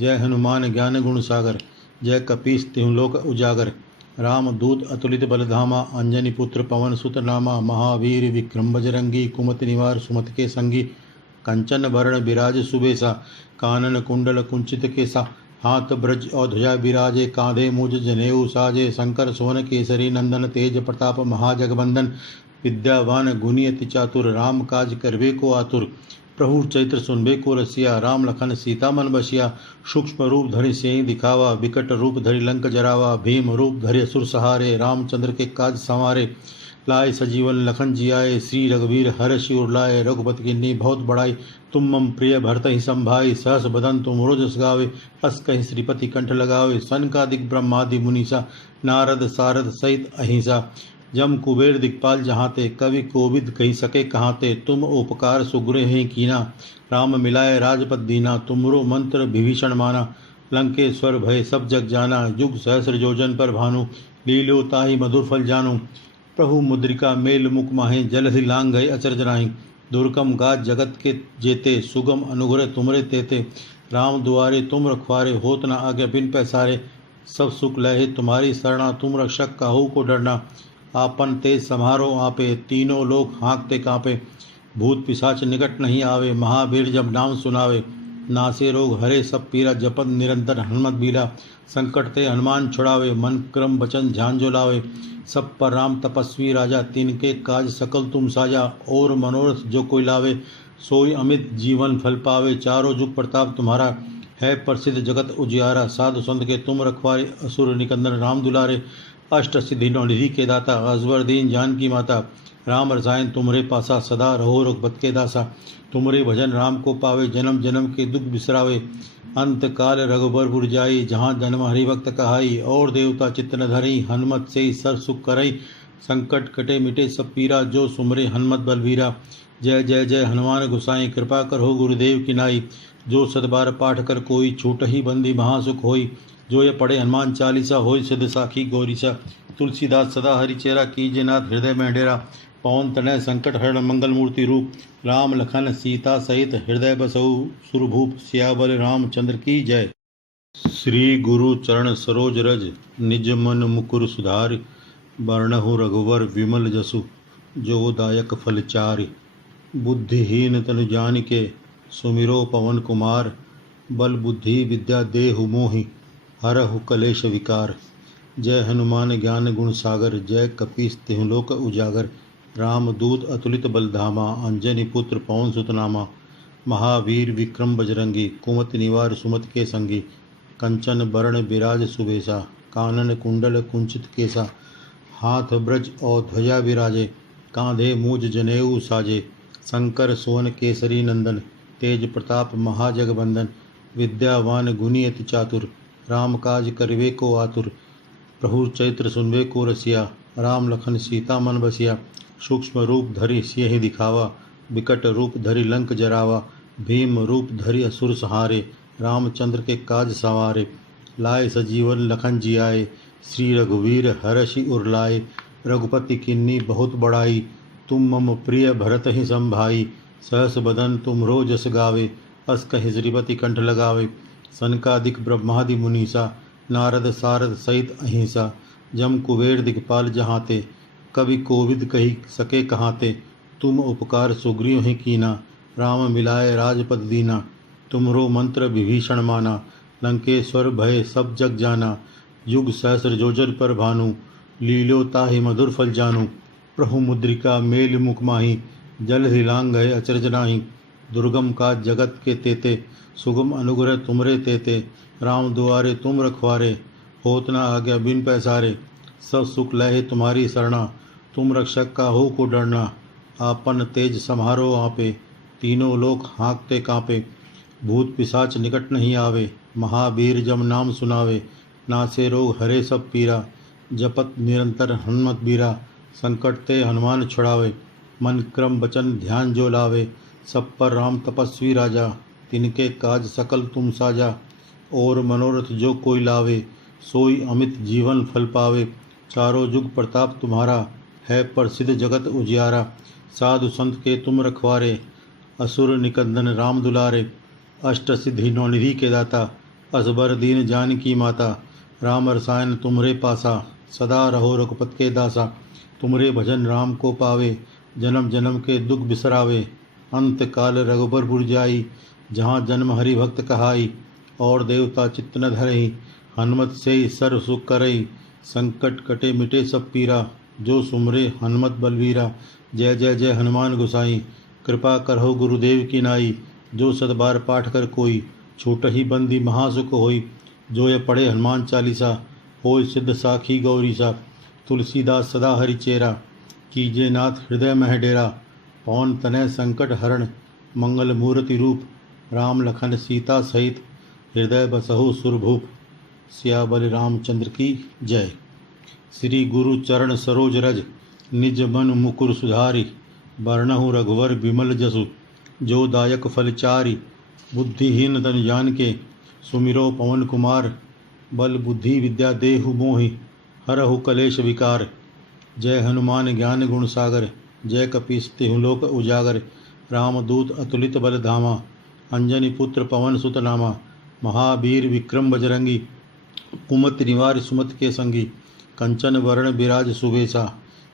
जय हनुमान ज्ञान गुण सागर, जय कपीस तिहुँ लोक उजागर। राम दूत अतुलित बलधामा, अंजनी पुत्र पवन सुत नामा। महावीर विक्रम बजरंगी, कुमति निवार सुमति के संगी। कंचन भरण बिराज सुबेसा, कानन कुंडल कुंचित केसा। हाथ ब्रज और ध्वजा बिराजे, कांधे मुज जनेऊ साजे। शंकर सोन केसरी नंदन, तेज प्रताप महाजगबंदन। विद्यावान गुणी अति चातुर, राम काज करबे को आतुर। प्रभु चैत्र सुनबे को रसिया, राम लखन सीता मन बसिया। सूक्ष्म रूप धरि सियहि दिखावा, बिकट रूप धरि लंक जरावा। भीम रूप धरि असुर सहारे, रामचंद्र के काज संवारे। लाए सजीवन लखन जियाए, श्री रघुवीर हर्षि उर लाए। रघुपति किन्नी बहुत बड़ाई, तुम मम प्रिय भरत ही संभाई। सहस बदन तुम रोजस गावे, हस कहि श्रीपति कंठ लगावे। सनकादिक ब्रह्मादि मुनीसा, नारद सारद सहित अहिंसा। जम कुबेर दिक्पाल जहाँ ते, कवि कोविद कही सके कहाँ ते। तुम उपकार सुग्रीव ही कीना, राम मिलाए राजपद दीना। तुमरो मंत्र विभीषण माना, लंकेश्वर भय सब जग जाना। युग सहस्र योजन पर भानु, लीलो ताहि मधुर फल जानू। प्रभु मुद्रिका मेल मुख माहे, जलधि लांग गए अचरज नाही। दुर्गम गाज जगत के जेते, सुगम अनुग्रह तुमरे तेते। राम दुआरे तुम रखवारे, होत न आज्ञा बिन पैसारे। सब सुख लहे तुम्हारी शरणा, तुम रक्षक काहू को डरना। आपन तेज समारो आपे, तीनों लोग हाँकते कांपे। भूत पिशाच निकट नहीं आवे, महावीर जब नाम सुनावे। नासे रोग हरे सब पीरा, जपत निरंतर हनुमत बीरा। संकट ते हनुमान छुड़ावे, मन क्रम वचन ध्यान जो लावे। सब पर राम तपस्वी राजा, तिनके काज सकल तुम साजा। और मनोरथ जो कोई लावे, सोई अमित जीवन फल पावे। चारों जुग प्रताप तुम्हारा, है प्रसिद्ध जगत उजियारा। साधु संत के तुम रखवारे, असुर निकंदन राम दुलारे। अष्ट सिद्धि नौनिधि के दाता, अजवर दीन जानकी माता। राम रसायन तुमरे पासा, सदा रहो रघुपत के दासा। तुमरे भजन राम को पावे, जन्म जन्म के दुख बिसरावे। अंत काल रघुबर पुर जाई, जहाँ जन्म हरिभक्त कहाई। और देवता चित्त न धरई, हनुमत से सर सुख करई। संकट कटे मिटे सब पीरा, जो सुमरे हनुमत बलवीरा। जय जय जय हनुमान गोसाई, कृपा करो गुरुदेव की नाई। जो सतबार पाठ कर कोई, छूट ही बंदी महासुख होई। जो ये पढ़े हनुमान चालीसा, होय सिद्ध साखी गौरीसा। तुलसीदास सदा हरिचेरा, कीजे नाथ हृदय में डेरा। पवन तनय संकट हरण, मंगल मूर्ति रूप। राम लखन सीता सहित, हृदय बसहु सुरभूप। सियावर रामचंद्र की जय। श्री गुरु चरण सरोज रज, निज मन मुकुर सुधारि। बरनहु रघुवर विमल जसु, जो दायक फल चारि। बुद्धिहीन तनु जानिके, सुमिरो पवन कुमार। बल बुद्धि विद्या देहु मोहि, हरहु कलेश विकार। जय हनुमान ज्ञान गुण सागर, जय कपीस तिहुँ लोक उजागर। राम दूत अतुलित बलधामा, अंजनी पुत्र पवन सुत नामा। महावीर विक्रम बजरंगी, कुमति निवार सुमति के संगी। कंचन बरण बिराज सुबेसा, कानन कुंडल कुंचित केसा। हाथ ब्रज और ध्वजा विराजे, कांधे मूज जनेऊ साजे। शंकर सोन केसरी नंदन, तेज प्रताप महाजगबंदन। विद्यावान गुणी अति चातुर, राम काज करवे को आतुर। प्रभु चैत्र सुनवे को रसिया, राम लखन सीता मन बसिया। सूक्ष्म रूप धरि सियहि दिखावा, बिकट रूप धरि लंक जरावा। भीम रूप धरि असुर सहारे, रामचंद्र के काज संवारे। लाए सजीवन लखन जियाए, श्री रघुवीर हर्षि उर लाए। रघुपति किन्नी बहुत बड़ाई, तुम मम प्रिय भरत ही संभाई। सहस बदन तुम रोजस गावे, अस कहि श्रीपति कंठ लगावे। सनकादिक ब्रह्मादि मुनीसा, नारद सारद सहित अहिंसा। जम कुबेर दिक्पाल जहाँ ते, कवि कोविद कही सके कहाँ ते। तुम उपकार सुग्रीव ही कीना, राम मिलाए राजपद दीना। तुमरो मंत्र विभीषण माना, लंकेश्वर भय सब जग जाना। युग सहस्र योजन पर भानु, लीलो ताहि मधुर फल जानू। प्रभु मुद्रिका मेल मुख माही, जल हिलांग गए अचरज नाही। दुर्गम का जगत के तेते, सुगम अनुग्रह तुमरे तेते। राम दुआरे तुम रखवारे, होत न आज्ञा बिन पैसारे। सब सुख लहे तुम्हारी शरणा, तुम रक्षक का हो को डरना। आपन तेज समारो आपे, तीनों लोक हाँकते कांपे। भूत पिशाच निकट नहीं आवे, महावीर जब नाम सुनावे। नासे रोग हरे सब पीरा, जपत निरंतर हनुमत बीरा। संकट ते हनुमान छुड़ावे, मन क्रम वचन ध्यान जो लावे। सब पर राम तपस्वी राजा, तिनके काज सकल तुम साजा। और मनोरथ जो कोई लावे, सोई अमित जीवन फल पावे। चारों जुग प्रताप तुम्हारा, है प्रसिद्ध जगत उजियारा। साधु संत के तुम रखवारे, असुर निकंदन राम दुलारे। अष्ट सिद्धि नौनिधि के दाता, असबर दीन जानकी माता। राम रसायन तुम्हरे पासा, सदा रहो रघुपत के दासा। तुमरे भजन राम को पावे, जन्म जन्म के दुख बिसरावे। अंत काल रघुबर जाई, जहाँ जन्म हरि भक्त कहाई। और देवता चित्त न धरई, हनुमत से सर्व सुख करई। संकट कटे मिटे सब पीरा, जो सुमरे हनुमत बलवीरा। जय जय जय हनुमान गोसाई, कृपा करहो गुरुदेव की नाई। जो सतबार पाठ कर कोई, छूट ही बंदी महासुख होई। जो ये पढ़े हनुमान चालीसा, होय सिद्ध साखी गौरीसा। तुलसीदास सदा हरि चेरा, कीजे नाथ हृदय मह डेरा। पवन तनय संकट हरण, मंगल मूर्ति रूप। राम लखन सीता सहित, हृदय बसहु सुरभूप। सियाबल रामचंद्र की जय। श्री गुरु चरण सरोज रज, निज मन मुकुर सुधारी। बरनहु रघुवर विमल जसु, जो दायक फल चारि। बुद्धिहीन तन जान के, सुमिरो पवन कुमार। बल बुद्धि विद्या देहु मोहि, हरहु कलेश विकार। जय हनुमान ज्ञान गुण सागर, जय कपीस तिहु लोक उजागर। रामदूत अतुलित बल धामा, अंजनी पुत्र पवन सुत नामा। महावीर विक्रम बजरंगी, कुमति निवार सुमति के संगी। कंचन वर्ण विराज सुबेसा,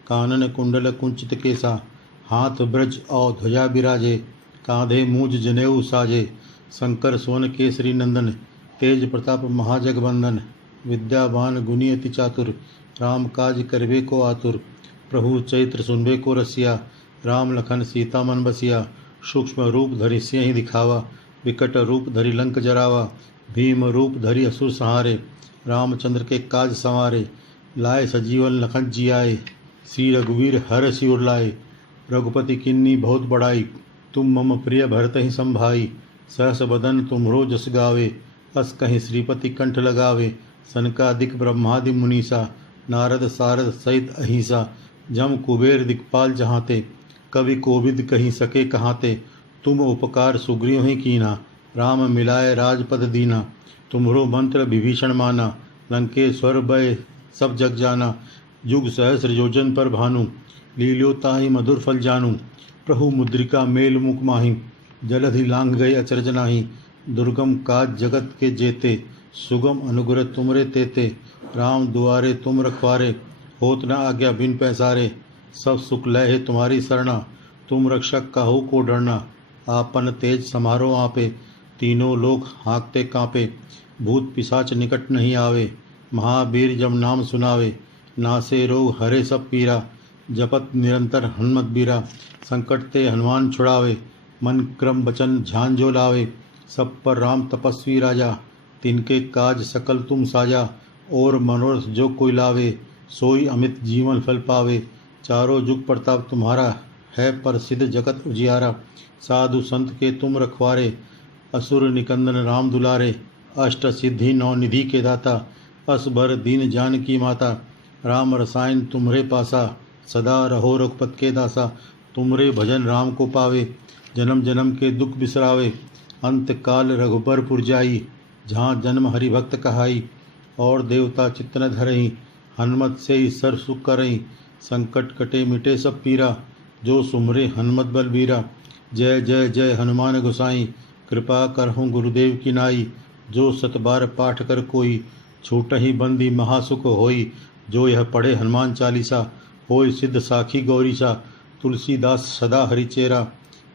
कानन कुंडल कुंचित केसा। हाथ ब्रज और ध्वजा विराजे, कांधे मूज जनेऊ साजे। शंकर सोन केसरी नंदन, तेज प्रताप महाजगवंदन। विद्यावान गुणी अति चातुर, राम काज करबे को आतुर। प्रभु चैत्र सुनबे को रसिया, राम लखन सीता मन बसिया। सूक्ष्म रूप धरि सिंह दिखावा, विकट रूप धरि लंक जरावा। भीम रूप धरि असुर संहारे, रामचंद्र के काज संवारे। लाए सजीवन लखन जियाए, श्री रघुवीर हर सिर लाए। रघुपति किन्नी बहुत बड़ाई, तुम मम प्रिय भरत ही संभाई। सहस बदन तुम्हरो जस गावे, अस कहीं श्रीपति कंठ लगावे। सनकादिक ब्रह्मादि मुनीसा, नारद सारद सहित अहिसा। जम कुबेर दिक्पाल जहाँते, कवि कोविद कहीं सके कहाते। तुम उपकार सुग्रीव ही कीना, राम मिलाए राजपद दीना। तुम्हरो मंत्र विभीषण माना, लंकेश्वर भय सब जग जाना। युग सहस्र योजन पर भानु, लील्यो ताहि मधुर फल जानू। प्रभु मुद्रिका मेल मुख माही, जलधि लांघ गए अचरज नाही। दुर्गम काज जगत के जेते, सुगम अनुग्रह तुमरे तेते। राम दुआरे तुम रखवारे, होत न आज्ञा बिन पैसारे। सब सुख लहे तुम्हारी शरणा, तुम रक्षक काहू को डरना। आपन तेज समारो आपे, तीनों लोक हाँकते कांपे। भूत पिशाच निकट नहीं आवे, महावीर जब नाम सुनावे। नासे रोग हरे सब पीरा, जपत निरंतर हनुमत बीरा। संकट ते हनुमान छुड़ावे, मन क्रम वचन ध्यान जो लावे। सब पर राम तपस्वी राजा, तिनके काज सकल तुम साजा। और मनोरथ जो कोई लावे, सोई अमित जीवन फल पावे। चारों जुग प्रताप तुम्हारा, है प्रसिद्ध जगत उजियारा। साधु संत के तुम रखवारे, असुर निकंदन राम दुलारे। अष्ट सिद्धि नौ निधि के दाता, असबर दीन जानकी माता। राम रसायन तुम्हरे पासा, सदा रहो रघुपत के दासा। तुमरे भजन राम को पावे, जन्म जन्म के दुख बिसरावे। अंत काल रघुबर जाई, जहाँ जन्म हरि भक्त कहाई। और देवता चित्त न धरई, हनुमत से ही सर्व सुख करई। संकट कटे मिटे सब पीरा, जो सुमरे हनुमत बलबीरा। जय जय जय हनुमान गोसाई, कृपा करहूँ गुरुदेव की नाई। जो सतबार पाठ कर कोई, छूट ही बंदी महासुख होई। जो यह पढ़े हनुमान चालीसा, होय सिद्ध साखी गौरीसा। तुलसीदास सदा हरिचेरा,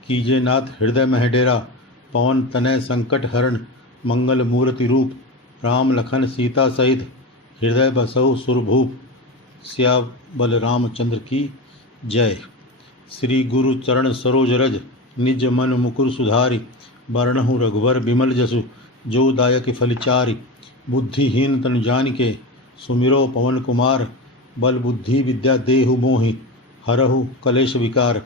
कीजे नाथ हृदय मह डेरा। पवन तनय संकट हरण, मंगल मूर्ति रूप। राम लखन सीता सहित, हृदय बसहु सुरभूप। सियाबल रामचंद्र की जय। श्री गुरु चरण सरोज रज, निज मन मुकुर सुधारि बरनहु रघुवर विमल जसु। जो दायक फलचारि बुद्धिहीन तनु जानिके सुमिरो पवन कुमार। बल बुद्धि विद्या देहु मोहि हरहु कलेश विकार।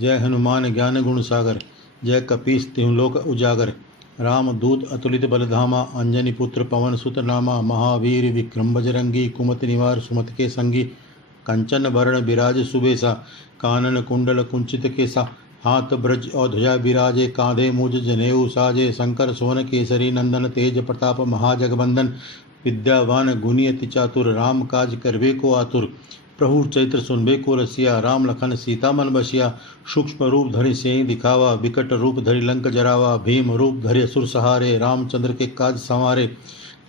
जय हनुमान ज्ञान गुण सागर जय कपीस तिहुँ लोक उजागर। राम दूत अतुलित बलधामा अंजनी पुत्र पवन सुत नामा। महावीर विक्रम बजरंगी कुमति निवार सुमति के संगी। कंचन भरण बिराज सुबेसा कानन कुंडल कुंचित केसा। हाथ ब्रज और ध्वजा बिराजे कांधे मुज जनेऊ साजे। शंकर सोन केसरी नंदन तेज प्रताप महाजगबंदन। विद्यावान गुणी अति चातुर राम काज करबे को आतुर। प्रभु चैत्र सुनबे को रसिया राम लखन सीता मन बसिया। सूक्ष्म रूप धरि सियहि दिखावा विकट रूप धरि लंक जरावा। भीम रूप धरि असुर सहारे रामचंद्र के काज संवारे।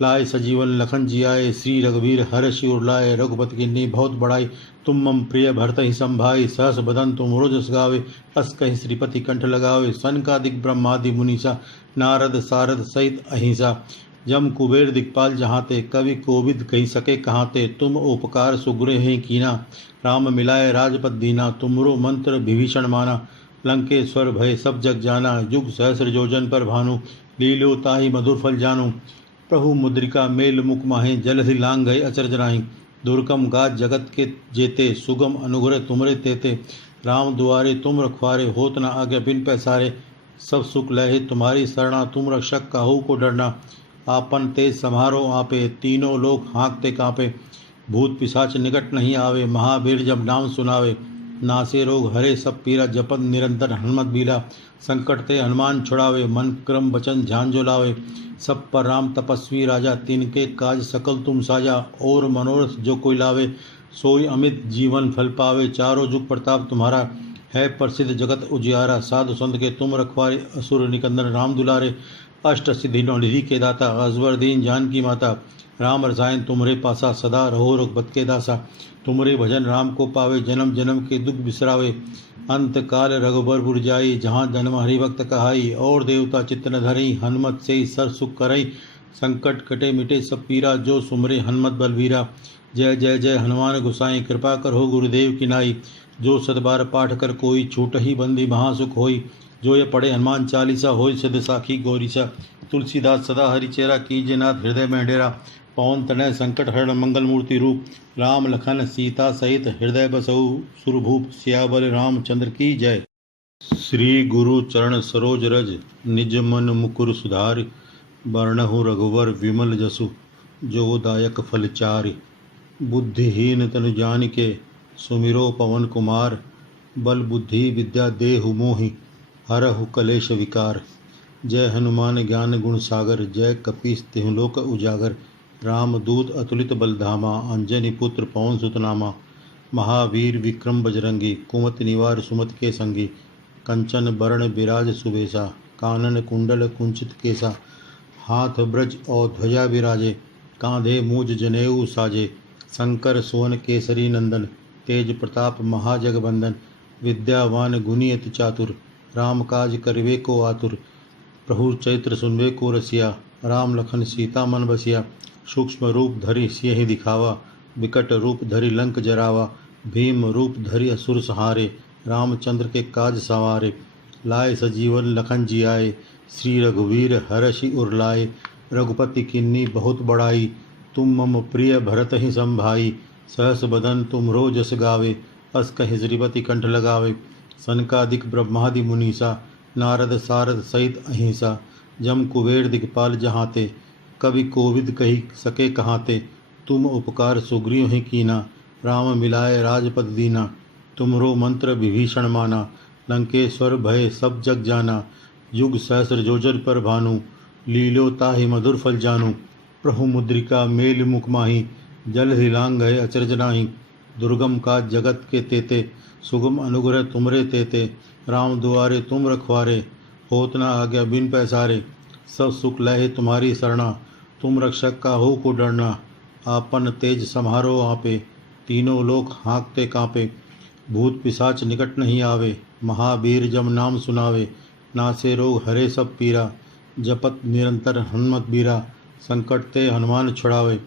लाए सजीवन लखन जियाए श्री रघुवीर हर्षि उर लाए। रघुपति किन्नी बहुत बड़ाई तुम मम प्रिय भरत ही संभाई। सहस बदन तुम रोजस गावे अस कहि श्रीपति कंठ लगावे। सनकादिक ब्रह्मादि मुनीसा नारद सारद सहित अहिंसा। जम कुबेर दिक्पाल जहाँते कवि कोविद कही सके कहाँते। तुम उपकार सुग्रीव हैं कीना राम मिलाए राजपद दीना। तुमरो मंत्र विभीषण माना लंकेश्वर भय सब जग जाना। युग सहस्र योजन पर भानु लीलो ताहि मधुर फल जानु। प्रभु मुद्रिका मेल मुख माहे जलधि लांग गए अचरज नाही। दुर्गम गाज जगत के जेते सुगम अनुग्रह तुमरे तेते। राम दुआरे तुम रखवारे होत न आज्ञा बिन पैसारे। सब सुख लहे तुम्हारी शरणा तुम रक्षक काहू को डरना। आपन तेज समारो आपे तीनों लोग हाँकते कांपे। भूत पिशाच निकट नहीं आवे महावीर जब नाम सुनावे। नासे रोग हरे सब पीरा जपत निरंतर हनुमत बीरा। संकट ते हनुमान छुड़ावे मन क्रम वचन ध्यान जो लावे। सब पर राम तपस्वी राजा तिनके काज सकल तुम साजा। और मनोरथ जो कोई लावे सोई अमित जीवन फल पावे। चारों जुग प्रताप तुम्हारा है प्रसिद्ध जगत उजियारा। साधु संत के तुम रखवारे असुर निकंदन राम दुलारे। अष्ट सिद्धि नौनिधि के दाता अजवर दीन जान की माता। राम रसायन तुमरे पासा सदा रहो रघुपत के दासा। तुमरे भजन राम को पावे जन्म जन्म के दुख बिसरावे। अंत काल रघुबर पुर जाई जहाँ जन्म हरिभक्त कहाई। और देवता चित्त न धरई हनुमत से सर सुख करई। संकट कटे मिटे सब पीरा जो सुमरे हनुमत बलवीरा। जय जय जय हनुमान गोसाई कृपा करो गुरुदेव की नाई। जो सतबार पाठ कर कोई छूट ही बंदी महासुख होई। जो ये पढ़े हनुमान चालीसा होय सिद्ध साखी गौरीसा। तुलसीदास सदा हरिचेरा कीजे नाथ हृदय में डेरा। पवन तनय संकट हरण मंगल मूर्ति रूप। राम लखन सीता सहित हृदय बसहु सुरभूप। सियावर रामचंद्र की जय। श्री गुरु चरण सरोज रज निज मन मुकुर सुधारि। बरनहु रघुवर विमल जसु। जो दायक फल चारि। बुद्धिहीन तनु जानिके सुमिरो पवन कुमार। बल बुद्धि विद्या देहु मोहि हरहु कलेश विकार। जय हनुमान ज्ञान गुण सागर जय कपीस तिहुँ लोक उजागर। राम दूत अतुलित बलधामा अंजनी पुत्र पवन सुत नामा। महावीर विक्रम बजरंगी कुमति निवार सुमति के संगी। कंचन बरण बिराज सुबेसा कानन कुंडल कुंचित केसा। हाथ ब्रज और ध्वजा बिराजे कांधे मूज जनेऊ साजे। शंकर सोन केसरी नंदन तेज प्रताप महाजगबंदन। विद्यावान गुणी अति चातुर राम काज करवे को आतुर। प्रभु चैत्र सुनवे को रसिया राम लखन सीता मन बसिया। सूक्ष्म रूप धरि सियहि दिखावा विकट रूप धरि लंक जरावा। भीम रूप धरि असुर सहारे रामचंद्र के काज संवारे। लाए सजीवन लखन जियाए श्री रघुवीर हर्षि उर लाए। रघुपति किन्नी बहुत बड़ाई तुम मम प्रिय भरत ही संभाई। सहस बदन तुम रोजस गावे अस कहि श्रीपति कंठ लगावे। सनकादिक ब्रह्मादि मुनीसा नारद सारद सहित अहिंसा। जम कुबेर दिक्पाल जहाँते कवि कोविद कही सके कहाँते। तुम उपकार सुग्रीव ही कीना राम मिलाए राजपद दीना। तुमरो मंत्र विभीषण माना लंकेश्वर भय सब जग जाना। युग सहस्र जोजन पर भानु लीलो ताहि मधुर फल जानु। प्रभु मुद्रिका मेल मुख माही जल हिलांग गए अचरज नाही। दुर्गम का जगत के तेते सुगम अनुग्रह तुमरे तेते। राम दुआरे तुम रखवारे होत न आज्ञा बिन पैसारे। सब सुख लहे तुम्हारी शरणा तुम रक्षक का हो को डरना। आपन तेज सम्हारो आपे तीनों लोग हाँकते कांपे। भूत पिशाच निकट नहीं आवे महावीर जब नाम सुनावे। नासे रोग हरे सब पीरा जपत निरंतर हनुमत बीरा। संकट ते हनुमान छुड़ावे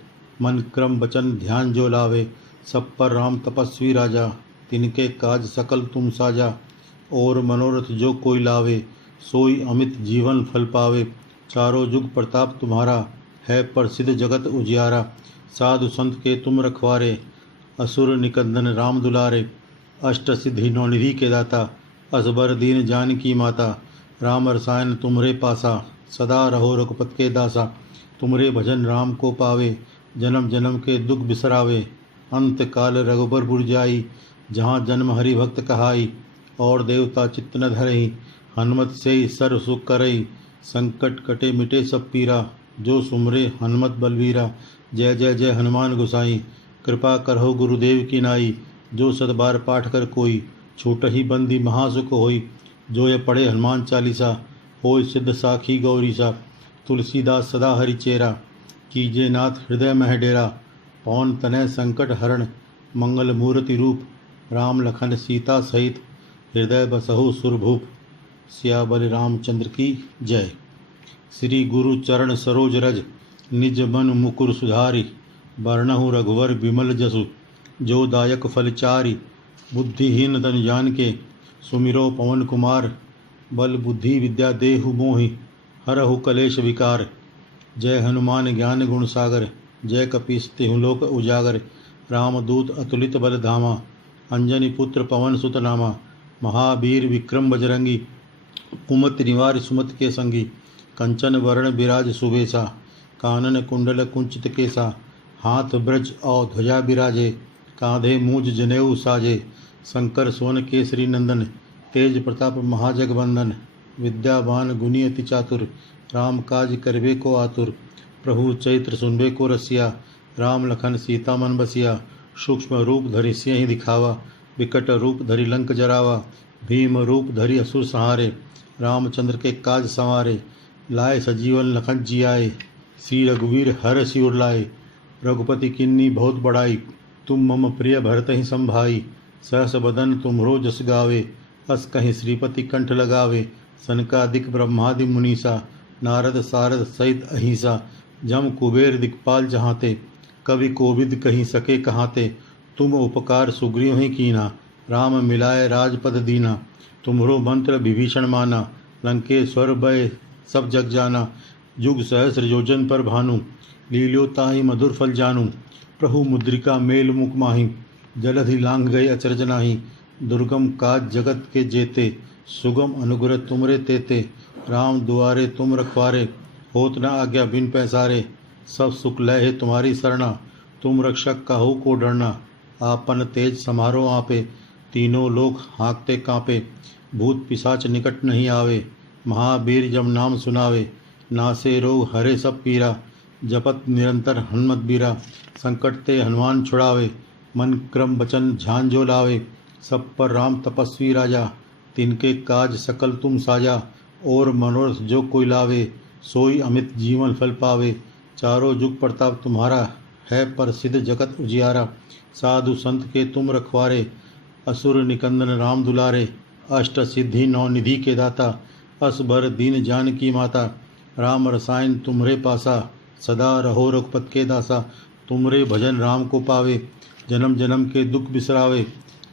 मन क्रम वचन ध्यान जो लावे। सब पर राम तपस्वी राजा तिनके काज सकल तुम साजा। और मनोरथ जो कोई लावे, सोई अमित जीवन फल पावे। चारों जुग प्रताप तुम्हारा, है प्रसिद्ध जगत उजियारा। साधु संत के तुम रखवारे, असुर निकंदन राम दुलारे। अष्ट सिद्धि नौनिधि के दाता, असबर दीन जानकी माता। राम रसायन तुम्हरे पासा, सदा रहो रघुपत के दासा। तुमरे भजन राम को पावे, जन्म जन्म के दुख बिसरावे। अंत काल रघुबर पुर जाई, जहाँ जन्म हरि भक्त कहाई। और देवता चित्त न धरई, हनुमत से सर्व सुख करई। संकट कटे मिटे सब पीरा, जो सुमरे हनुमत बलवीरा। जय जय जय हनुमान गोसाई, कृपा करहो गुरुदेव की नाई। जो सत बार पाठ कर कोई, छूट ही बंदी महासुख होई। जो ये पढ़े हनुमान चालीसा, होय सिद्ध साखी गौरीसा। तुलसीदास सदा हरि चेरा, कीजे नाथ हृदय मह डेरा। पवन तनय संकट हरण, मंगल मूर्ति रूप। राम लखन सीता सहित, हृदय बसहु सुरभूप। सियावर रामचंद्र की जय। श्री गुरु चरण सरोज रज, निज मन मुकुर सुधारी। बरनहु रघुवर विमल जसु, जो दायक फल चारि। बुद्धिहीन तन जानिके, सुमिरो पवन कुमार। बल बुद्धि विद्या देहु मोहि, हरहु कलेश विकार। जय हनुमान ज्ञान गुण सागर, जय कपीस तिहुँ लोक उजागर। रामदूत अतुलित बल धामा, अंजनी पुत्र पवन सुत नामा। महावीर विक्रम बजरंगी, कुमति निवार सुमति के संगी। कंचन वरण विराज सुबेसा, कानन कुंडल कुंचित केसा। हाथ ब्रज और ध्वजा बिराजे, कांधे मूज जनेऊ साजे। शंकर सोन केसरी नंदन, तेज प्रताप महाजगवंदन। विद्यावान गुणी अति चातुर, राम काज करबे को आतुर। प्रभु चैत्र सुनबे को रसिया, राम लखन सीता मन बसिया। सूक्ष्म रूप धरि सिंह दिखावा, विकट रूप धरि लंक जरावा। भीम रूप धरि असुर संहारे, रामचंद्र के काज संवारे। लाए सजीवन लखन जियाए, श्री रघुवीर हर सिर लाए। रघुपति किन्नी बहुत बड़ाई, तुम मम प्रिय भरत ही संभाई। सहस बदन तुम्हरो जस गावे, अस कहीं श्रीपति कंठ लगावे। सनकादिक ब्रह्मादि मुनीसा, नारद सारद सहित अहिसा। जम कुबेर दिक्पाल जहाँते, कवि कोविद कहीं सके कहाते। तुम उपकार सुग्रीव ही कीना, राम मिलाए राजपद दीना। तुम्हरो मंत्र विभीषण माना, लंकेश्वर भय सब जग जाना। युग सहस्र योजन पर भानु, लील्यो ताहि मधुर फल जानू। प्रभु मुद्रिका मेल मुख माही, जलधि लांघ गए अचरज नाही। दुर्गम काज जगत के जेते, सुगम अनुग्रह तुमरे तेते। राम दुआरे तुम रखवारे, होत न आज्ञा बिन पैसारे। सब सुख लय तुम्हारी सरना, तुम रक्षक काहू को डरना। आपन तेज समारो आपे, तीनों लोक हाँकते कांपे। भूत पिशाच निकट नहीं आवे, महावीर जब नाम सुनावे। नासे रोग हरे सब पीरा, जपत निरंतर हनुमत बीरा। संकट ते हनुमान छुड़ावे, मन क्रम वचन ध्यान जो लावे। सब पर राम तपस्वी राजा, तिनके काज सकल तुम साजा। और मनोरथ जो कोई लावे, सोई अमित जीवन फल पावे। चारों जुग प्रताप तुम्हारा, है प्रसिद्ध जगत उजियारा। साधु संत के तुम रखवारे, असुर निकंदन राम दुलारे। अष्ट सिद्धि नौ निधि के दाता, असबर दीन जानकी माता। राम रसायन तुम्हरे पासा, सदा रहो रघुपत के दासा। तुमरे भजन राम को पावे, जन्म जन्म के दुख बिसरावे।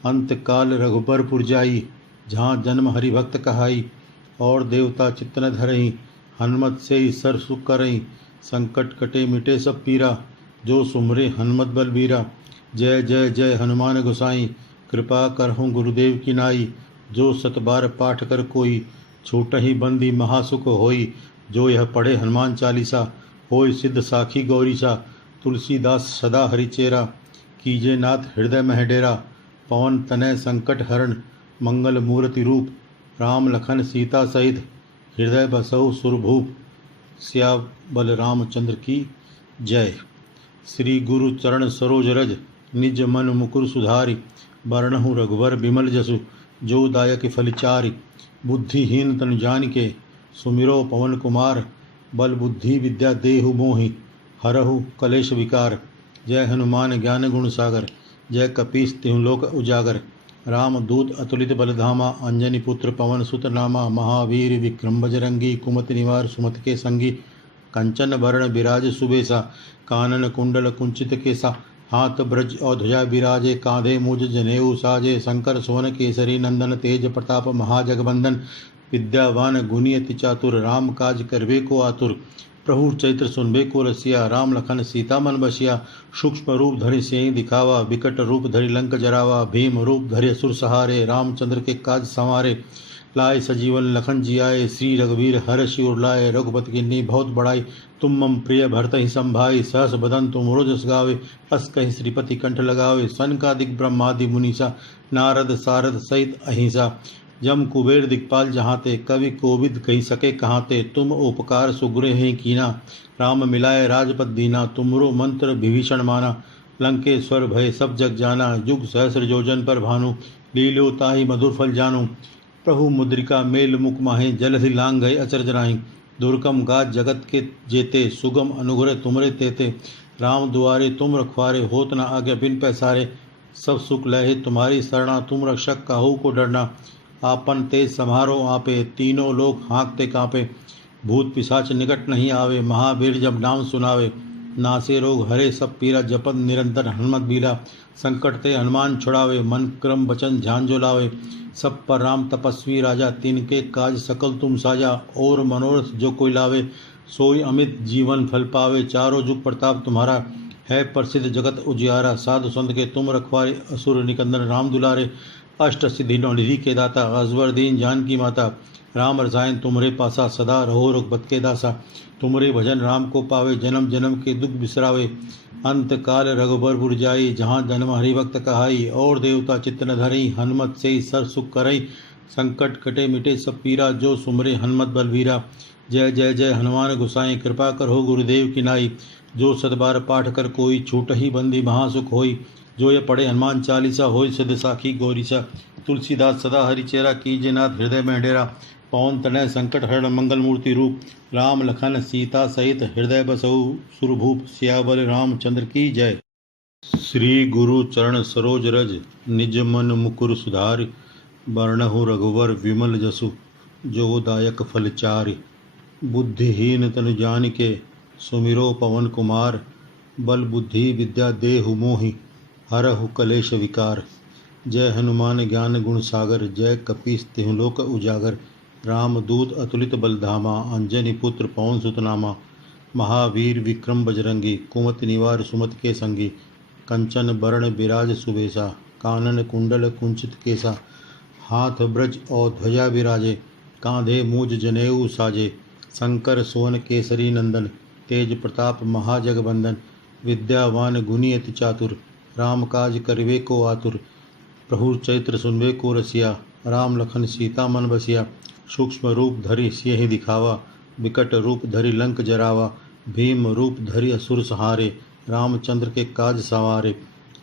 अंत काल रघुबर पुर जाई, जहाँ जन्म हरि भक्त कहाई। और देवता चित्त न धरई, हनुमत से ही सर्व सुख करई। संकट कटे मिटे सब पीरा, जो सुमरे हनुमत बलबीरा। जय जय जय हनुमान गोसाई, कृपा करहूँ गुरुदेव की नाई। जो सतबार पाठ कर कोई, छूटहि बंदी महासुख होई। जो यह पढ़े हनुमान चालीसा, होय सिद्ध साखी गौरीसा। तुलसीदास सदा हरिचेरा, कीजे नाथ हृदय मह डेरा। पवन तनय संकट हरण, मंगल मूर्ति रूप। राम लखन सीता सहित, हृदय बसहु सुरभूप। सियावर रामचंद्र की जय। श्री गुरु चरण सरोज रज, निज मन मुकुर सुधारि। बरनहु रघुवर विमल जसु, जो दायक फल चारि। बुद्धिहीन तनु जानिके, सुमिरो पवन कुमार। बल बुद्धि विद्या देहु मोहि, हरहु कलेश विकार। जय हनुमान ज्ञान गुण सागर, जय कपीस तिहुँ लोक उजागर। राम दूत अतुलित बलधामा, अंजनी पुत्र पवन सुत नामा। महावीर विक्रम बजरंगी, कुमति निवार सुमति के संगी। कंचन वरण विराज सुबेसा, कानन कुंडल कुंचित केसा। हाथ ब्रज और ध्वजा विराजे, कांधे मुझ जनेऊ साजे। शंकर सोन केसरी नंदन, तेज प्रताप महाजगबंदन। विद्यावान गुणी अति चातुर, राम काज करवे को आतुर। प्रभु चैत्र सुनबे को रसिया, राम लखन सीता मन बसिया। सूक्ष्म रूप धरि सियहि दिखावा, विकट रूप धरि लंक जरावा। भीम रूप धरि असुर सहारे, रामचंद्र के काज संवारे। लाए सजीवन लखन जियाए, श्री रघुवीर हर्षि उर लाए। रघुपति किन्नी बहुत बड़ाई, तुम मम प्रिय भरतहि संभाई। सहस बदन तुम रोजस गावे, अस कहि श्रीपति कंठ लगावे। सनकादिक ब्रह्मादि मुनीसा, नारद सारद सहित अहिंसा। जम कुबेर दिक्पाल जहाँ ते, कवि कोविद कही सके कहाँ ते। तुम उपकार सुग्रे हैं कीना, राम मिलाए राजपद दीना। तुमरो मंत्र विभीषण माना, लंकेश्वर भय सब जग जाना। युग सहस्र योजन पर भानु, लीलो ताहि मधुर फल जानू। प्रभु मुद्रिका मेल मुख माहे, जलधि लांग गए अचरज राहि। दुर्गम गाज जगत के जेते, सुगम अनुग्रह तुमरे तेते। राम दुआरे तुम रखवारे, होत न आज्ञा बिन पैसारे। सब सुख लहे तुम्हारी शरणा, तुम रक्षक काहू को डरना। आपन तेज समारो आपे, तीनों लोग हाँकते कांपे। भूत पिशाच निकट नहीं आवे, महावीर जब नाम सुनावे। नासे रोग हरे सब पीरा, जपत निरंतर हनुमत बीरा। संकट ते हनुमान छुड़ावे, मन क्रम वचन ध्यान जो लावे। सब पर राम तपस्वी राजा, तिनके काज सकल तुम साजा। और मनोरथ जो कोई लावे, सोई अमित जीवन फल पावे। चारों जुग प्रताप तुम्हारा, है प्रसिद्ध जगत उजियारा। साधु संत के तुम रखवारे, असुर निकंदन राम दुलारे। अष्ट सिद्धि नौनिधि के दाता, अजवर दीन जानकी माता। राम रसायन तुमरे पासा, सदा रहो रघुपत के दासा। तुमरे भजन राम को पावे, जन्म जन्म के दुख बिसरावे। अंत काल रघुबर पुर जाई, जहाँ जन्म हरि भक्त कहाई। और देवता चित्त न धरई, हनुमत से सर सुख करई। संकट कटे मिटे सब पीरा, जो सुमरे हनुमत बलवीरा। जय जय जय हनुमान गोसाई, कृपा करो गुरुदेव की नाई। जो सतबार पाठ कर कोई, छूट ही बंदी महासुख होई। जो ये पढ़े हनुमान चालीसा, होय सिद्ध साखी गौरीसा। तुलसीदास सदा हरिचेरा, कीजे नाथ हृदय में डेरा। पवन तनय संकट हरण, मंगल मूर्ति रूप। राम लखन सीता सहित, हृदय बसहु सुरभूप। सियावर रामचंद्र की जय। श्री गुरु चरण सरोज रज, निज मन मुकुर सुधारि। बरनहु रघुवर विमल जसु, जो दायक फल चारि। बुद्धिहीन तनु जानिके, सुमिरो पवन कुमार। बल बुद्धि विद्या देहु मोहि, हरहु कलेश विकार। जय हनुमान ज्ञान गुण सागर, जय कपीस तिहु लोक उजागर। रामदूत अतुलित बलधामा, अंजनी पुत्र पवन सुत नामा। महावीर विक्रम बजरंगी, कुमति निवार सुमति के संगी। कंचन बरण विराज सुबेसा, कानन कुंडल कुंचित केसा। हाथ ब्रज और ध्वजा विराजे, कांधे मूज जनेऊ साजे। शंकर सोन केसरी नंदन, तेज प्रताप महाजगबंदन। विद्यावान गुणी अति चातुर, राम काज करवे को आतुर। प्रभु चैत्र सुनवे को रसिया, राम लखन सीता मन बसिया। सूक्ष्म रूप धरि सियहि दिखावा, विकट रूप धरि लंक जरावा। भीम रूप धरि असुर सहारे, रामचंद्र के काज संवारे।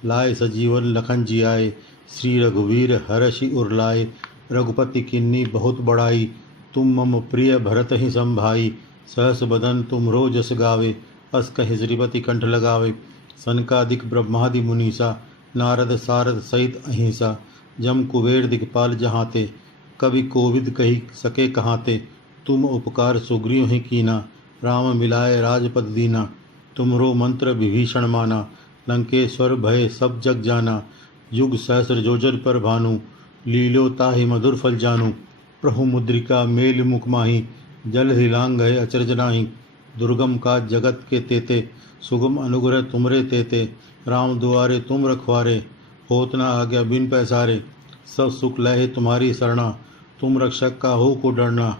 लाए सजीवन लखन जियाए, श्री रघुवीर हर्षि उर लाए। रघुपति किन्नी बहुत बड़ाई, तुम मम प्रिय भरत ही संभाई। सहस बदन तुम रोजस गावे, अस कहि श्रीपति कंठ लगावे। सनकादिक ब्रह्मादि मुनीसा, नारद सारद सहित अहिंसा। जम कुबेर दिक्पाल जहाँ ते, कवि कोविद कही सके कहाँ ते। तुम उपकार सुग्रीव ही कीना, राम मिलाए राजपद दीना। तुमरो मंत्र विभीषण माना, लंकेश्वर भय सब जग जाना। युग सहस्र योजन पर भानु, लीलो ताहि मधुर फल जानू। प्रभु मुद्रिका मेल मुख माही, जल हिलांग गए अचरज नाही। दुर्गम का जगत के तेते, सुगम अनुग्रह तुमरे तेते। राम दुआरे तुम रखवारे, होत न आज्ञा बिन पैसारे। सब सुख लहे तुम्हारी शरणा, तुम रक्षक काहू को डरना।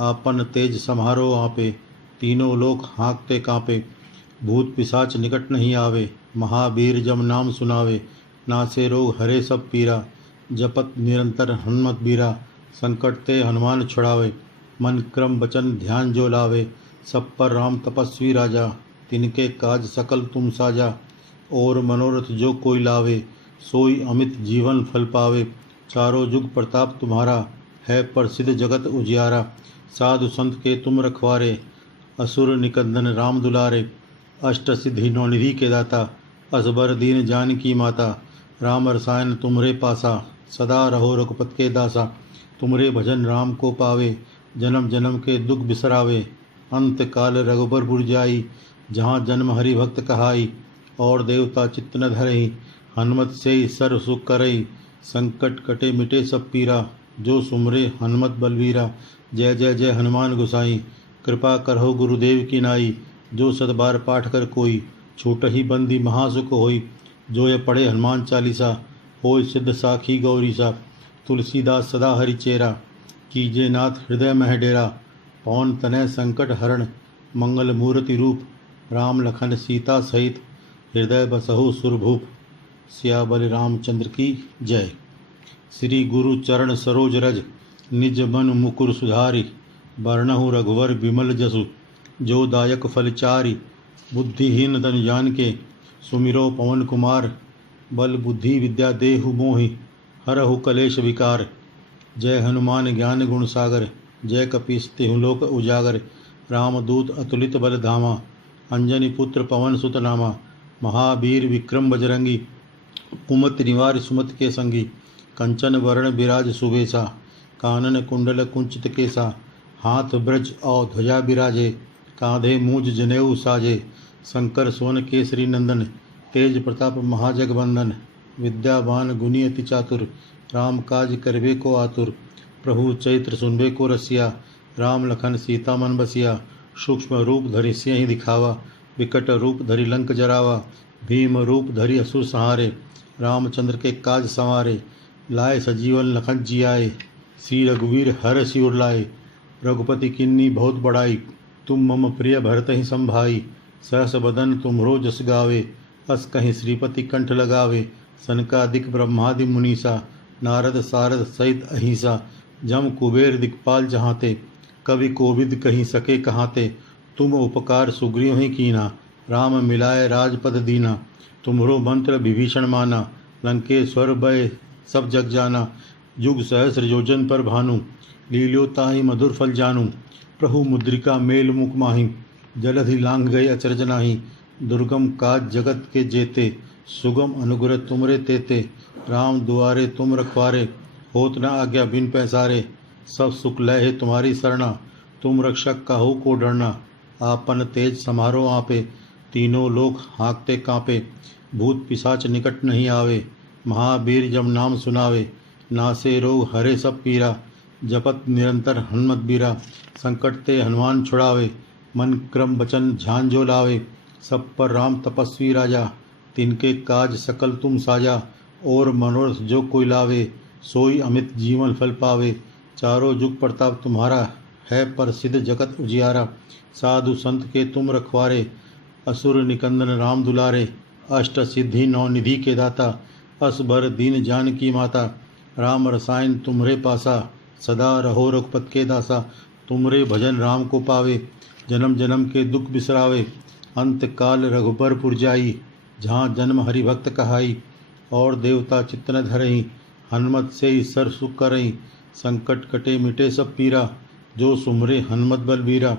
आपन तेज सम्हारो आपे, तीनों लोग हाँकते कांपे। भूत पिशाच निकट नहीं आवे, महावीर जब नाम सुनावे। नासे रोग हरे सब पीरा, जपत निरंतर हनुमत बीरा। संकट ते हनुमान छुड़ावे, मन क्रम वचन ध्यान जो लावे। सब पर राम तपस्वी राजा, तिनके काज सकल तुम साजा। और मनोरथ जो कोई लावे, सोई अमित जीवन फल पावे। चारों जुग प्रताप तुम्हारा, है प्रसिद्ध जगत उजियारा। साधु संत के तुम रखवारे, असुर निकंदन राम दुलारे। अष्ट सिद्धि नौनिधि के दाता, असबर दीन जानकी माता। राम रसायन तुमरे पासा, सदा रहो रघुपत के दासा। तुमरे भजन राम को पावे, जन्म जन्म के दुख बिसरावे। अंत काल रघुबर पुर जाई, जहाँ जन्म हरि भक्त कहाई। और देवता चित्त न धरई, हनुमत से ही सर्व सुख करई। संकट कटे मिटे सब पीरा, जो सुमरे हनुमत बलवीरा। जय जय जय हनुमान गोसाई, कृपा करहो गुरुदेव की नाई। जो सतबार पाठ कर कोई, छूट ही बंदी महासुख होई। जो ये पढ़े हनुमान चालीसा, होय सिद्ध साखी गौरीसा। तुलसीदास सदा हरि चेरा, कीजे नाथ हृदय मह डेरा। पवन तनय संकट हरण, मंगल मूर्ति रूप। राम लखन सीता सहित, हृदय बसहु सुरभूप। सियाबल रामचंद्र की जय। श्री गुरु चरण सरोज रज, निज मन मुकुर सुधारी। बरनहु रघुवर विमल जसु, जो दायक फल चारि। बुद्धिहीन तन जानिके, सुमिरो पवन कुमार। बल बुद्धि विद्या देहु मोहि, हरहु कलेश विकार। जय हनुमान ज्ञान गुण सागर, जय कपीस तिहुँ लोक उजागर। रामदूत अतुलित बल धामा, अंजनी पुत्र पवन सुत नामा। महावीर विक्रम बजरंगी, कुमति निवार सुमति के संगी। कंचन वरण विराज सुबेसा, कानन कुंडल कुंचित केसा। हाथ ब्रज और ध्वजा बिराजे, कांधे मूज जनेऊ साजे। शंकर सोन केसरी नंदन, तेज प्रताप महाजगवंदन। विद्यावान गुणी अति चातुर, राम काज करबे को आतुर। प्रभु चैत्र सुनबे को रसिया, राम लखन सीता मन बसिया। सूक्ष्म रूप धरि सिंह दिखावा, विकट रूप धरि लंक जरावा। भीम रूप धरि असुर संहारे, रामचंद्र के काज संवारे। लाए सजीवन लखन जियाए, श्री रघुवीर हर सिर लाए। रघुपति किन्नी बहुत बड़ाई, तुम मम प्रिय भरत ही संभाई। सहस बदन तुम्हरो जस गावे, अस कहीं श्रीपति कंठ लगावे। सनकादिक ब्रह्मादि मुनीसा, नारद सारद सहित अहिसा। जम कुबेर दिक्पाल जहाँते, कवि कोविद कहीं सके कहाते। तुम उपकार सुग्रीव ही कीना, राम मिलाए राजपद दीना। तुम्हरो मंत्र विभीषण माना, लंकेश्वर भय सब जग जाना। युग सहस्र योजन पर भानु, लील्यो ताहि मधुर फल जानू। प्रभु मुद्रिका मेल मुख माही, जलधि लांघ गए अचरज नाही। दुर्गम काज जगत के जेते, सुगम अनुग्रह तुमरे तेते। राम दुआरे तुम रखवारे, होत न आज्ञा बिन पैसारे। सब सुख लय है तुम्हारी सरना, तुम रक्षक काहू को डरना। आपन तेज समारो आपे, तीनों लोक हाँकते कांपे। भूत पिशाच निकट नहीं आवे, महावीर जब नाम सुनावे। नासे रोग हरे सब पीरा, जपत निरंतर हनुमत बीरा। संकट ते हनुमान छुड़ावे, मन क्रम वचन ध्यान जो लावे। सब पर राम तपस्वी राजा, तिनके काज सकल तुम साजा। और मनोरथ जो कोई लावे, सोई अमित जीवन फल पावे। चारों जुग प्रताप तुम्हारा, है प्रसिद्ध जगत उजियारा। साधु संत के तुम रखवारे, असुर निकंदन राम दुलारे। अष्ट सिद्धि नौ निधि के दाता, अस भर दीन जान की माता। राम रसायन तुम्हरे पासा, सदा रहो रघुपत के दासा। तुमरे भजन राम को पावे, जन्म जन्म के दुख बिसरावे। अंत काल रघुबर पुर जाई, जहाँ जन्म हरि भक्त कहाई। और देवता चित्त न धरई, हनुमत से ही सर सुख करई। संकट कटे मिटे सब पीरा, जो सुमरे हनुमत बलवीरा।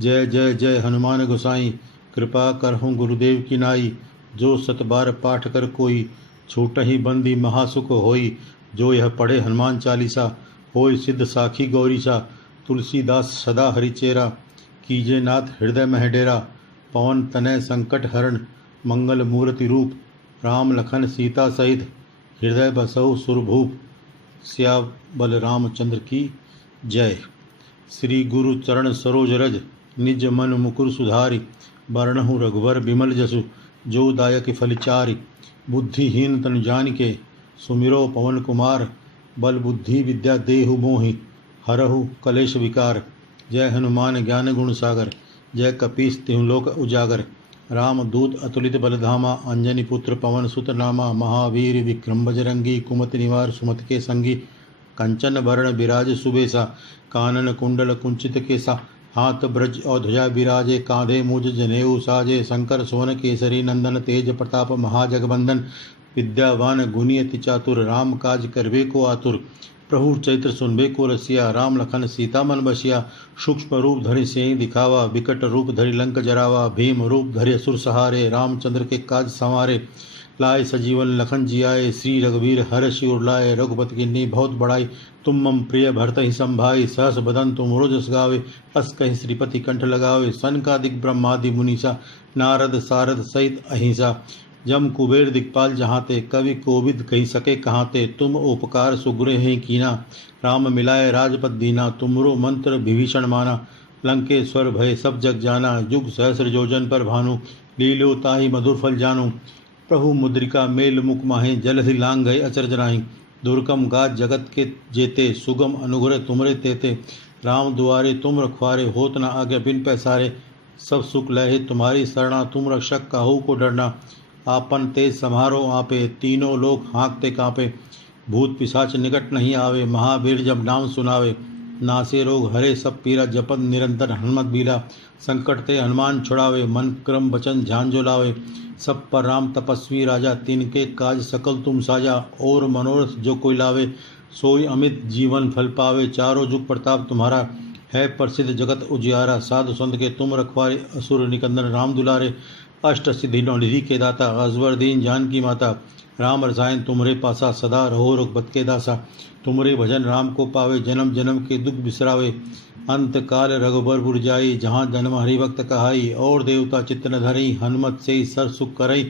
जय जय जय हनुमान गोसाई, कृपा करहूँ गुरुदेव की नाई। जो सतबार पाठ कर कोई, छूटहि बंदी महासुख होई। जो यह पढ़े हनुमान चालीसा, होय सिद्ध साखी गौरीसा। तुलसीदास सदा हरिचेरा, कीजे नाथ हृदय मह डेरा। पवन तनय संकट हरण, मंगल मूर्ति रूप। राम लखन सीता सहित, हृदय बसहु सुरभूप। सियाबल रामचंद्र की जय। श्री गुरु चरण सरोज रज, निज मन मुकुर सुधारी। बरनहु रघुवर विमल जसु, जो दायक फल चारि। बुद्धिहीन तनु जानिके, सुमिरो पवन कुमार। बल बुद्धि विद्या देहु मोहि, हरहु कलेश विकार। जय हनुमान ज्ञान गुण सागर, जय कपीस तिहुँ लोक उजागर। रामदूत अतुलित बलधामा, अंजनी पुत्र पवन सुत नामा। महावीर विक्रम बजरंगी, कुमति निवार सुमति के संगी। कंचन वरण विराज सुबेसा, कानन कुंडल कुंचित केसा। हाथ ब्रज और ध्वजा विराजे, कांधे मुझ जनेऊ साजे। शंकर सोन केसरी नंदन, तेज प्रताप महाजगवंदन। विद्यावान गुणी अति चातुर, राम काज करबे को आतुर। प्रभु चैत्र सुनबे को रसिया, राम लखन सीता मन बसिया। सूक्ष्म रूप धरि सिंह दिखावा, विकट रूप धरि लंक जरावा। भीम रूप धरि असुर सहारे, रामचंद्र के काज संवारे। लाए सजीवन लखन जियाए, श्री रघुवीर हर्ष उर लाए। रघुपति किन्नी बहुत बड़ाई, तुम मम प्रिय भरत ही संभाई। सहस बदन तुम रोजस गावे, अस कहि श्रीपति कंठ लगावे। सनकादिक ब्रह्मादि मुनीसा, नारद सारद सहित अहिंसा। जम कुबेर दिक्पाल जहाँ ते, कवि कोविद कही सके कहाँ ते। तुम उपकार सुग्रे हैं कीना, राम मिलाए राजपद दीना। तुमरो मंत्र विभीषण माना, लंकेश्वर भय सब जग जाना। युग सहस्र योजन पर भानु, लीलो ताहि मधुर फल जानू। प्रभु मुद्रिका मेल मुख माहे, जलधि लांग गए अचरज नाही। दुर्गम गाज जगत के जेते, सुगम अनुग्रह तुमरे तेते। राम दुआरे तुम रखवारे, होत न आज्ञा बिन पैसारे। सब सुख लहे तुम्हारी शरणा, तुम रक्षक काहू को डरना। आपन तेज समारो आपे, तीनों लोग हाँकते कांपे। भूत पिशाच निकट नहीं आवे, महावीर जब नाम सुनावे। नासे रोग हरे सब पीरा, जपन निरंतर हनुमत बीरा। संकट ते हनुमान छुड़ावे, मन क्रम वचन ध्यान जो लावे। सब पर राम तपस्वी राजा, तिनके काज सकल तुम साजा। और मनोरथ जो कोई लावे, सोई अमित जीवन फल पावे। चारों जुग प्रताप तुम्हारा, है प्रसिद्ध जगत उजियारा। साधु संत के तुम रखवारे, असुर निकंदन राम दुलारे। अष्ट सिद्धि नौनिधि के दाता, अजवर दीन जान की माता। राम रसायन तुमरे पासा, सदा रहो रघुपत के दासा। तुमरे भजन राम को पावे, जन्म जन्म के दुख बिसरावे। अंत काल रघुबर पुर जाई, जहाँ जन्म हरिभक्त कहाई। और देवता चित्त न धरई, हनुमत से सर सुख करई।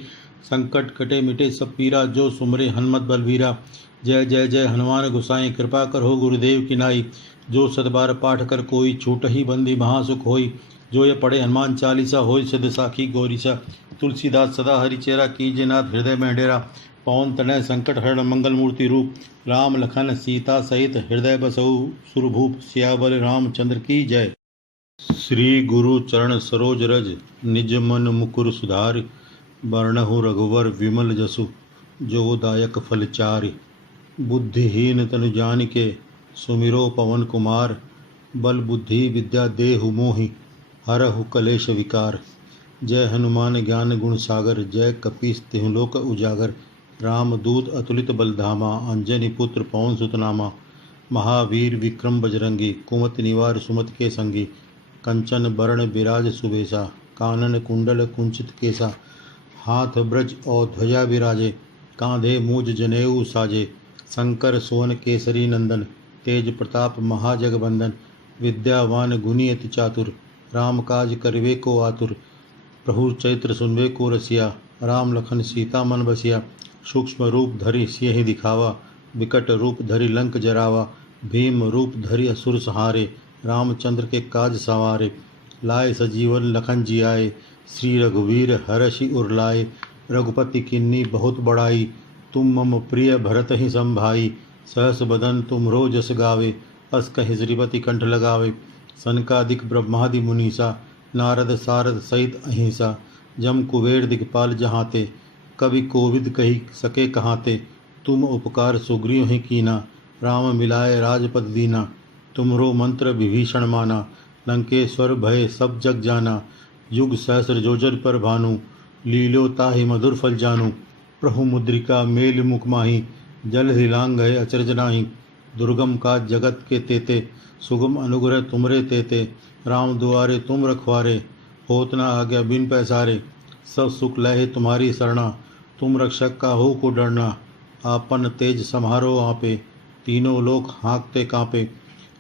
संकट कटे मिटे सब पीरा, जो सुमरे हनुमत बलवीरा। जय जय जय हनुमान गोसाई, कृपा करो गुरुदेव की नाई। जो सदबार पाठ कर कोई, छूट ही बंदी महासुख होई। जो ये पढ़े हनुमान चालीसा, होय सिद्ध साखी गौरीसा। तुलसीदास सदा हरिचेरा, कीजे नाथ हृदय में डेरा। पवन तनय संकट हरण, मंगल मूर्ति रूप। राम लखन सीता सहित, हृदय बसहु सुरभूप। सियावर रामचंद्र की जय। श्री गुरु चरण सरोज रज, निज मन मुकुर सुधारि। बरनहु रघुवर विमल जसु, जो दायक फल चारि। बुद्धिहीन तनु जानिके, सुमिरो पवन कुमार। बल बुद्धि विद्या देहु मोहि, हरहु कलेश विकार। जय हनुमान ज्ञान गुण सागर, जय कपीस तिहुँ लोक उजागर। राम दूत अतुलित बलधामा, अंजनी पुत्र पवन सुत नामा। महावीर विक्रम बजरंगी, कुमति निवार सुमति के संगी। कंचन बरण विराज सुबेसा, कानन कुंडल कुंचित केसा। हाथ ब्रज और ध्वजा विराजे, कांधे मूज जनेऊ साजे। शंकर सोन केसरी नंदन, तेज प्रताप महाजगबंदन। विद्यावान गुणी अति चातुर, राम काज करवे को आतुर। प्रभु चैत्र सुनवे को रसिया, राम लखन सीता मन बसिया। सूक्ष्म रूप धरि सियहि दिखावा, विकट रूप धरि लंक जरावा। भीम रूप धरि असुर सहारे, रामचंद्र के काज सवारे। लाए सजीवन लखन जियाए, श्री रघुवीर हर्षि उर लाए। रघुपति किन्नी बहुत बड़ाई, तुम मम प्रिय भरत ही संभाई। सहस बदन तुम रोजस गावे, अस कहि श्रीपति कंठ लगावे। सनकादिक ब्रह्मादि मुनीसा, नारद सारद सहित अहिंसा। जम कुबेर दिक्पाल जहाँ ते, कवि कोविद कही सके कहाँ ते। तुम उपकार सुग्रीव ही कीना, राम मिलाए राजपद दीना। तुमरो मंत्र विभीषण माना, लंकेश्वर भय सब जग जाना। युग सहस्र योजन पर भानु, लीलो ताहि मधुर फल जानू। प्रभु मुद्रिका मेल मुख माही, जल हिलांग गए अचरज नाही। दुर्गम का जगत के तेते, सुगम अनुग्रह तुमरे तेते। राम दुआरे तुम रखवारे, होत न आज्ञा बिन पैसारे। सब सुख लहे तुम्हारी शरणा, तुम रक्षक काहू को डरना। आपन तेज सम्हारो आपे, तीनों लोग हाँकते कांपे।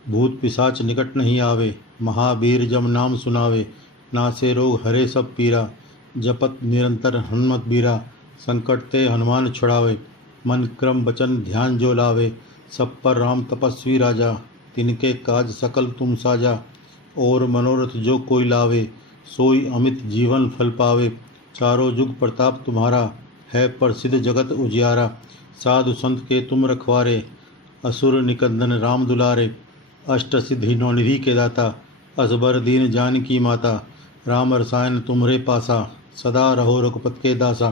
भूत पिशाच निकट नहीं आवे, महावीर जब नाम सुनावे। नासे रोग हरे सब पीरा, जपत निरंतर हनुमत बीरा। संकट ते हनुमान छुड़ावे, मन क्रम वचन ध्यान जो लावे। सब पर राम तपस्वी राजा, तिनके काज सकल तुम साजा। और मनोरथ जो कोई लावे, सोई अमित जीवन फल पावे। चारों जुग प्रताप तुम्हारा, है प्रसिद्ध जगत उजियारा। साधु संत के तुम रखवारे, असुर निकंदन राम दुलारे। अष्ट सिद्धि नौनिधि के दाता, असबर दीन जान की माता। राम रसायन तुम्हरे पासा, सदा रहो रघुपत के दासा।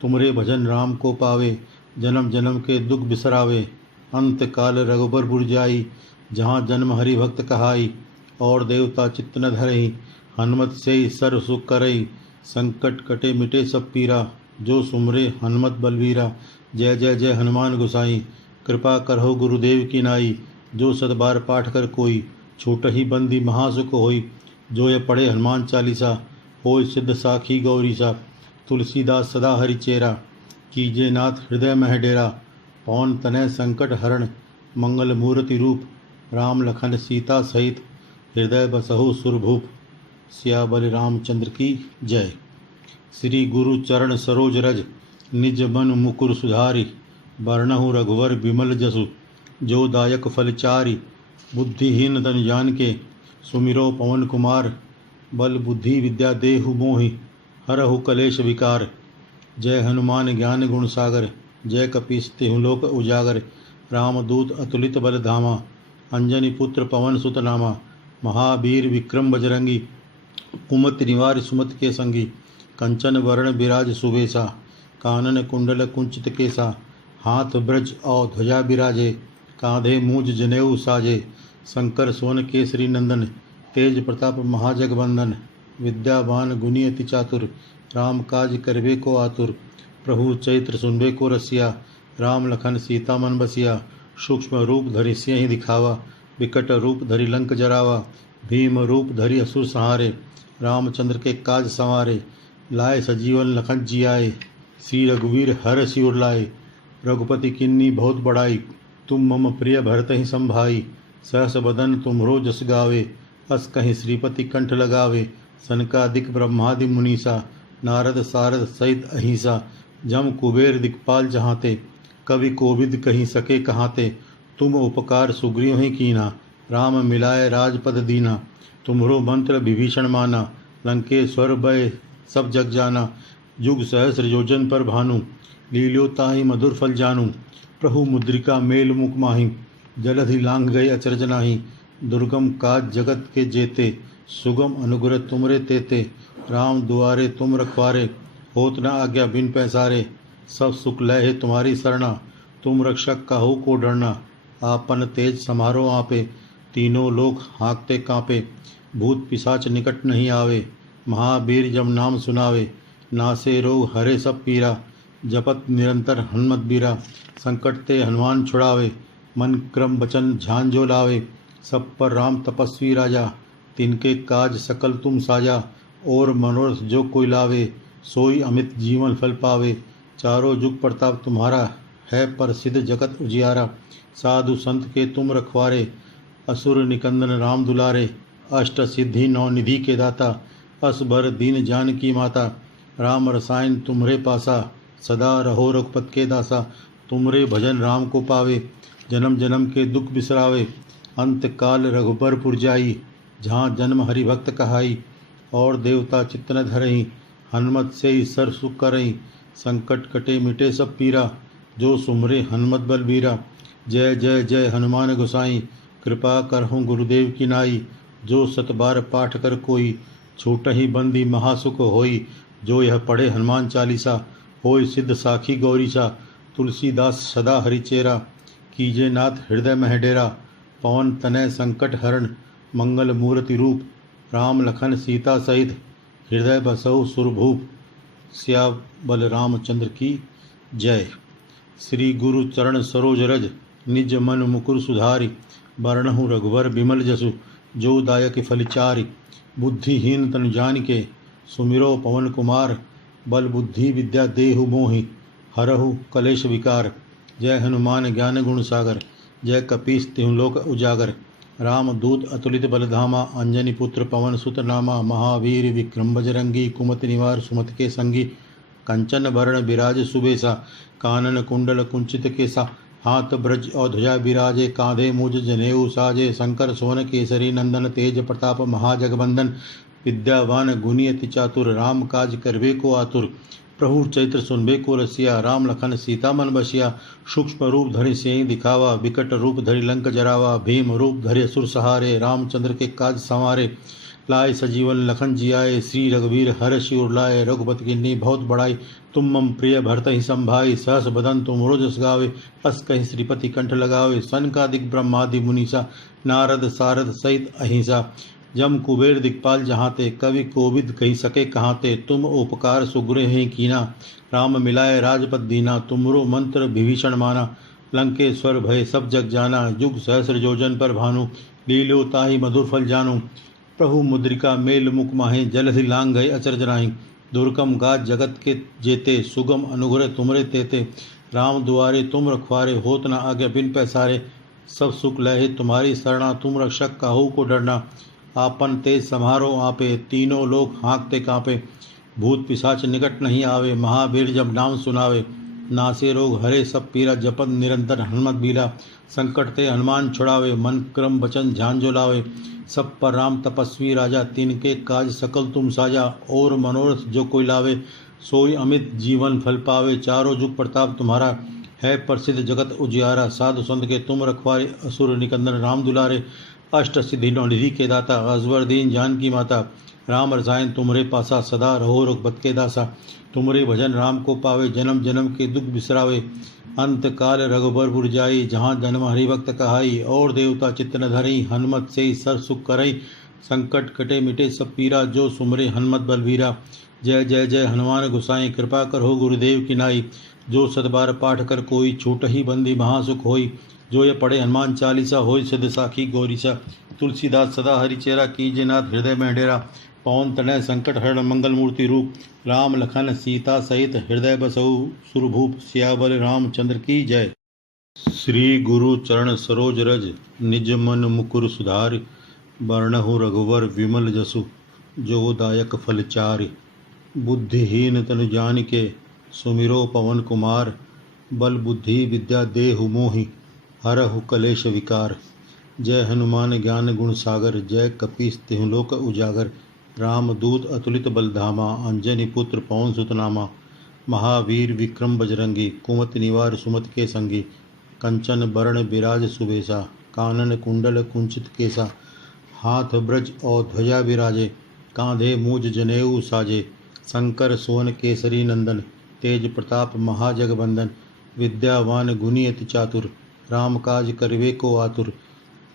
तुमरे भजन राम को पावे, जन्म जन्म के दुख बिसरावे। अंत काल रघुबर पुर जाई, जहाँ जन्म हरि भक्त कहाई। और देवता चित्त न धरई, हनुमत से सर्व सुख करई। संकट कटे मिटे सब पीरा, जो सुमरे हनुमत बलवीरा। जय जय जय हनुमान गोसाई, कृपा करहो गुरुदेव की नाई। जो सदबार पाठ कर कोई, छूट ही बंदी महासुख होई। जो ये पढ़े हनुमान चालीसा, होय सिद्ध साखी गौरीसा। तुलसीदास सदा हरिचेरा, कीजे नाथ हृदय मह डेरा, पवन तनय संकट हरण, मंगल मूर्ति रूप, राम लखन सीता सहित, हृदय बसहु सुरभूप। सियाबल रामचंद्र की जय। श्री गुरु चरण सरोज रज, निज मन मुकुर सुधारी, बरनहु रघुवर बिमल जसु, जो दायक फल चारि। बुद्धिहीन तन जान के, सुमिरो पवन कुमार, बल बुद्धि विद्या देहु मोहि, हरहु कलेश विकार। जय हनुमान ज्ञान गुण सागर, जय कपीस तिहु लोक उजागर। रामदूत अतुलित बल धामा, अंजनी पुत्र पवन सुत नामा। महावीर विक्रम बजरंगी, कुमति निवार सुमति के संगी। कंचन वरण विराज सुबेसा, कानन कुंडल कुंचित केसा। हाथ ब्रज और ध्वजा विराजे, कांधे मूज जनेऊ साजे। शंकर सोन केसरी नंदन, तेज प्रताप महाजगवंदन। विद्यावान गुणी अति चातुर, राम काज करबे को आतुर। प्रभु चैत्र सुनबे को रसिया, राम लखन सीता मन बसिया। सूक्ष्म रूप धरि सिंह दिखावा, विकट रूप धरि लंक जरावा। भीम रूप धरि असुर संहारे, रामचंद्र के काज संवारे। लाए सजीवन लखन जियाए, श्री रघुवीर हर सिर लाए। रघुपति किन्नी बहुत बड़ाई, तुम मम प्रिय भरत ही संभाई। सहस बदन तुम्हरो जस गावे, अस कहीं श्रीपति कंठ लगावे। सनकादिक ब्रह्मादि मुनीसा, नारद सारद सहित अहिसा। जम कुबेर दिक्पाल जहाँते, कवि कोविद कहीं सके कहाते। तुम उपकार सुग्रीव ही कीना, राम मिलाए राजपद दीना। तुम्हरो मंत्र विभीषण माना, लंकेश्वर भय सब जग जाना। युग सहस्र योजन पर भानु, लील्यो ताहि मधुर फल जानू। प्रभु मुद्रिका मेल मुख माही, जलधि लांघ गए अचरज नाही। दुर्गम काज जगत के जेते, सुगम अनुग्रह तुमरे तेते। राम दुआरे तुम रखवारे, होत न आज्ञा बिन पैसारे। सब सुख लय है तुम्हारी सरना, तुम रक्षक काहू को डरना। आपन तेज समारो आपे, तीनों लोक हाँकते कांपे। भूत पिशाच निकट नहीं आवे, महावीर जब नाम सुनावे। नासे रोग हरे सब पीरा, जपत निरंतर हनुमत बीरा। संकट ते हनुमान छुड़ावे, मन क्रम वचन ध्यान जो लावे। सब पर राम तपस्वी राजा, तिनके काज सकल तुम साजा। और मनोरथ जो कोई लावे, सोई अमित जीवन फल पावे। चारों जुग प्रताप तुम्हारा, है प्रसिद्ध जगत उजियारा। साधु संत के तुम रखवारे, असुर निकंदन राम दुलारे। अष्ट सिद्धि नौ निधि के दाता, असबर दीन जान की माता। राम रसायन तुम्हरे पासा, सदा रहो रघुपत के दासा। तुमरे भजन राम को पावे, जन्म जन्म के दुख बिसरावे। अंत काल रघुबर पुर जाई, जहाँ जन्म हरि भक्त कहाई। और देवता चित्त न धरई, हनुमत से ही सर सुख करई। संकट कटे मिटे सब पीरा, जो सुमरे हनुमत बलबीरा। जय जय जय हनुमान गोसाई, कृपा करहूँ गुरुदेव की नाई। जो सत बार पाठ कर कोई, छूट ही बंदी महासुख होई। जो यह पढ़े हनुमान चालीसा, होय सिद्ध साखी गौरीसा। तुलसीदास सदा हरिचेरा, कीजे नाथ हृदय मह डेरा। पवन तनय संकट हरण, मंगल मूर्ति रूप, राम लखन सीता सहित, हृदय बसहु सुरभूप। सियाबल रामचंद्र की जय। श्री गुरु चरण सरोज रज, निज मन मुकुर सुधारी। बरनहु रघुवर बिमल जसु, जो दायक फल चारि। बुद्धिहीन तनु जानिके, सुमिरो पवन कुमार। बल बुद्धि विद्या देहु मोहि, हरहु कलेश विकार। जय हनुमान ज्ञान गुण सागर, जय कपीस तिहु लोक उजागर। रामदूत अतुलित बलधामा, अंजनी पुत्र पवन सुत नामा। महावीर विक्रम बजरंगी, कुमति निवार सुमति के संगी। कंचन वरण विराज सुबेसा, कानन कुंडल कुंचित केसा। हाथ ब्रज और ध्वजा विराजे, कांधे मुज जनेऊ साजे। शंकर सोन केसरी नंदन, तेज प्रताप महाजगवंदन। विद्यावान गुणी अति चातुर, राम काज करबे को आतुर। प्रभु चैत्र सुनबे को रसिया, राम लखन सीता मन बसिया। सूक्ष्म रूप धरि सिंह दिखावा, विकट रूप धरि लंक जरावा। भीम रूप धरि असुर सहारे, रामचंद्र के काज संवारे। लाए सजीवन लखन जियाए, श्री रघुवीर हर शिवर लाए। रघुपति किन्नी बहुत बड़ाई, तुम मम प्रिय भरत ही संभाई। सहस बदन तुमरो जस गावे, अस कहीं श्रीपति कंठ लगावे। सनकादिक ब्रह्मादि मुनीसा, नारद सारद सहित अहिंसा। जम कुबेर दिक्पाल जहाँते, कवि कोविद कही सके कहाते। तुम उपकार सुग्रीव ही कीना, राम मिलाए राजपद दीना। तुमरो मंत्र विभीषण माना, लंकेश्वर भय सब जग जाना। युग सहस्र योजन पर भानु, लील्यो ताहि मधुर फल जानू। प्रभु मुद्रिका मेल मुख माहे, जलधि लांघ गए अचरज नाही। दुर्गम गाज जगत के जेते, सुगम अनुग्रह तुमरे तेते। राम दुआरे तुम रखवारे, होत न आज्ञा बिन पैसारे। सब सुख लहे तुम्हारी शरणा, तुम रक्षक काहू को डरना। आपन तेज सम्हारो आपे, तीनों लोग हाँकते कांपे। भूत पिशाच निकट नहीं आवे, महावीर जब नाम सुनावे। नासे रोग हरे सब पीरा, जपत निरंतर हनुमत बीरा। संकट ते हनुमान छुड़ावे, मन क्रम वचन ध्यान जो लावे। सब पर राम तपस्वी राजा, तिनके काज सकल तुम साजा। और मनोरथ जो कोई लावे, सोई अमित जीवन फल पावे। चारों जुग प्रताप तुम्हारा, है प्रसिद्ध जगत उजियारा। साधु संत के तुम रखवारे, असुर निकंदन राम दुलारे। अष्ट सिद्धि नौनिधि के दाता, अजबर दीन जानकी माता। राम रसायन तुमरे पासा, सदा रहो रघुपत के दासा। तुमरे भजन राम को पावे, जन्म जन्म के दुख बिसरावे। अंत काल रघुबर पुर जाई, जहाँ जन्म हरिभक्त कहाई। और देवता चित्त न धरई, हनुमत से ही सर सुख करई। संकट कटे मिटे सब पीरा, जो सुमरे हनुमत बलवीरा। जय जय जय हनुमान गोसाई, कृपा करो गुरुदेव की नाई। जो सतबार पाठ कर कोई, छूट ही बंदी महासुख होई। जो ये पढ़े हनुमान चालीसा, होई सिद्ध साखी गौरीसा। तुलसीदास सदा हरिचेरा, कीजे नाथ हृदय में डेरा। पवन तनय संकट हरण, मंगल मूर्ति रूप। राम लखन सीता सहित, हृदय बसहु सुरभूप। सियावर रामचंद्र की जय। श्री गुरु चरण सरोज रज, निज मन मुकुर सुधारि। बरनहु रघुवर विमल जसु, जो दायक फल चारि। बुद्धिहीन तनु जानिके, सुमिरो पवन कुमार। बल बुद्धि विद्या देहु मोहि, हरहु कलेश विकार। जय हनुमान ज्ञान गुण सागर, जय कपीस तिहुँ लोक उजागर। राम दूत अतुलित बलधामा, अंजनी पुत्र पवन सुत नामा। महावीर विक्रम बजरंगी, कुमति निवार सुमति के संगी। कंचन बरण विराज सुबेसा, कानन कुंडल कुंचित केसा। हाथ ब्रज और ध्वजा विराजे, कांधे मूज जनेऊ साजे। शंकर सोन केसरी नंदन, तेज प्रताप महाजगबंदन। विद्यावान गुणी अति चातुर, राम काज करवे को आतुर।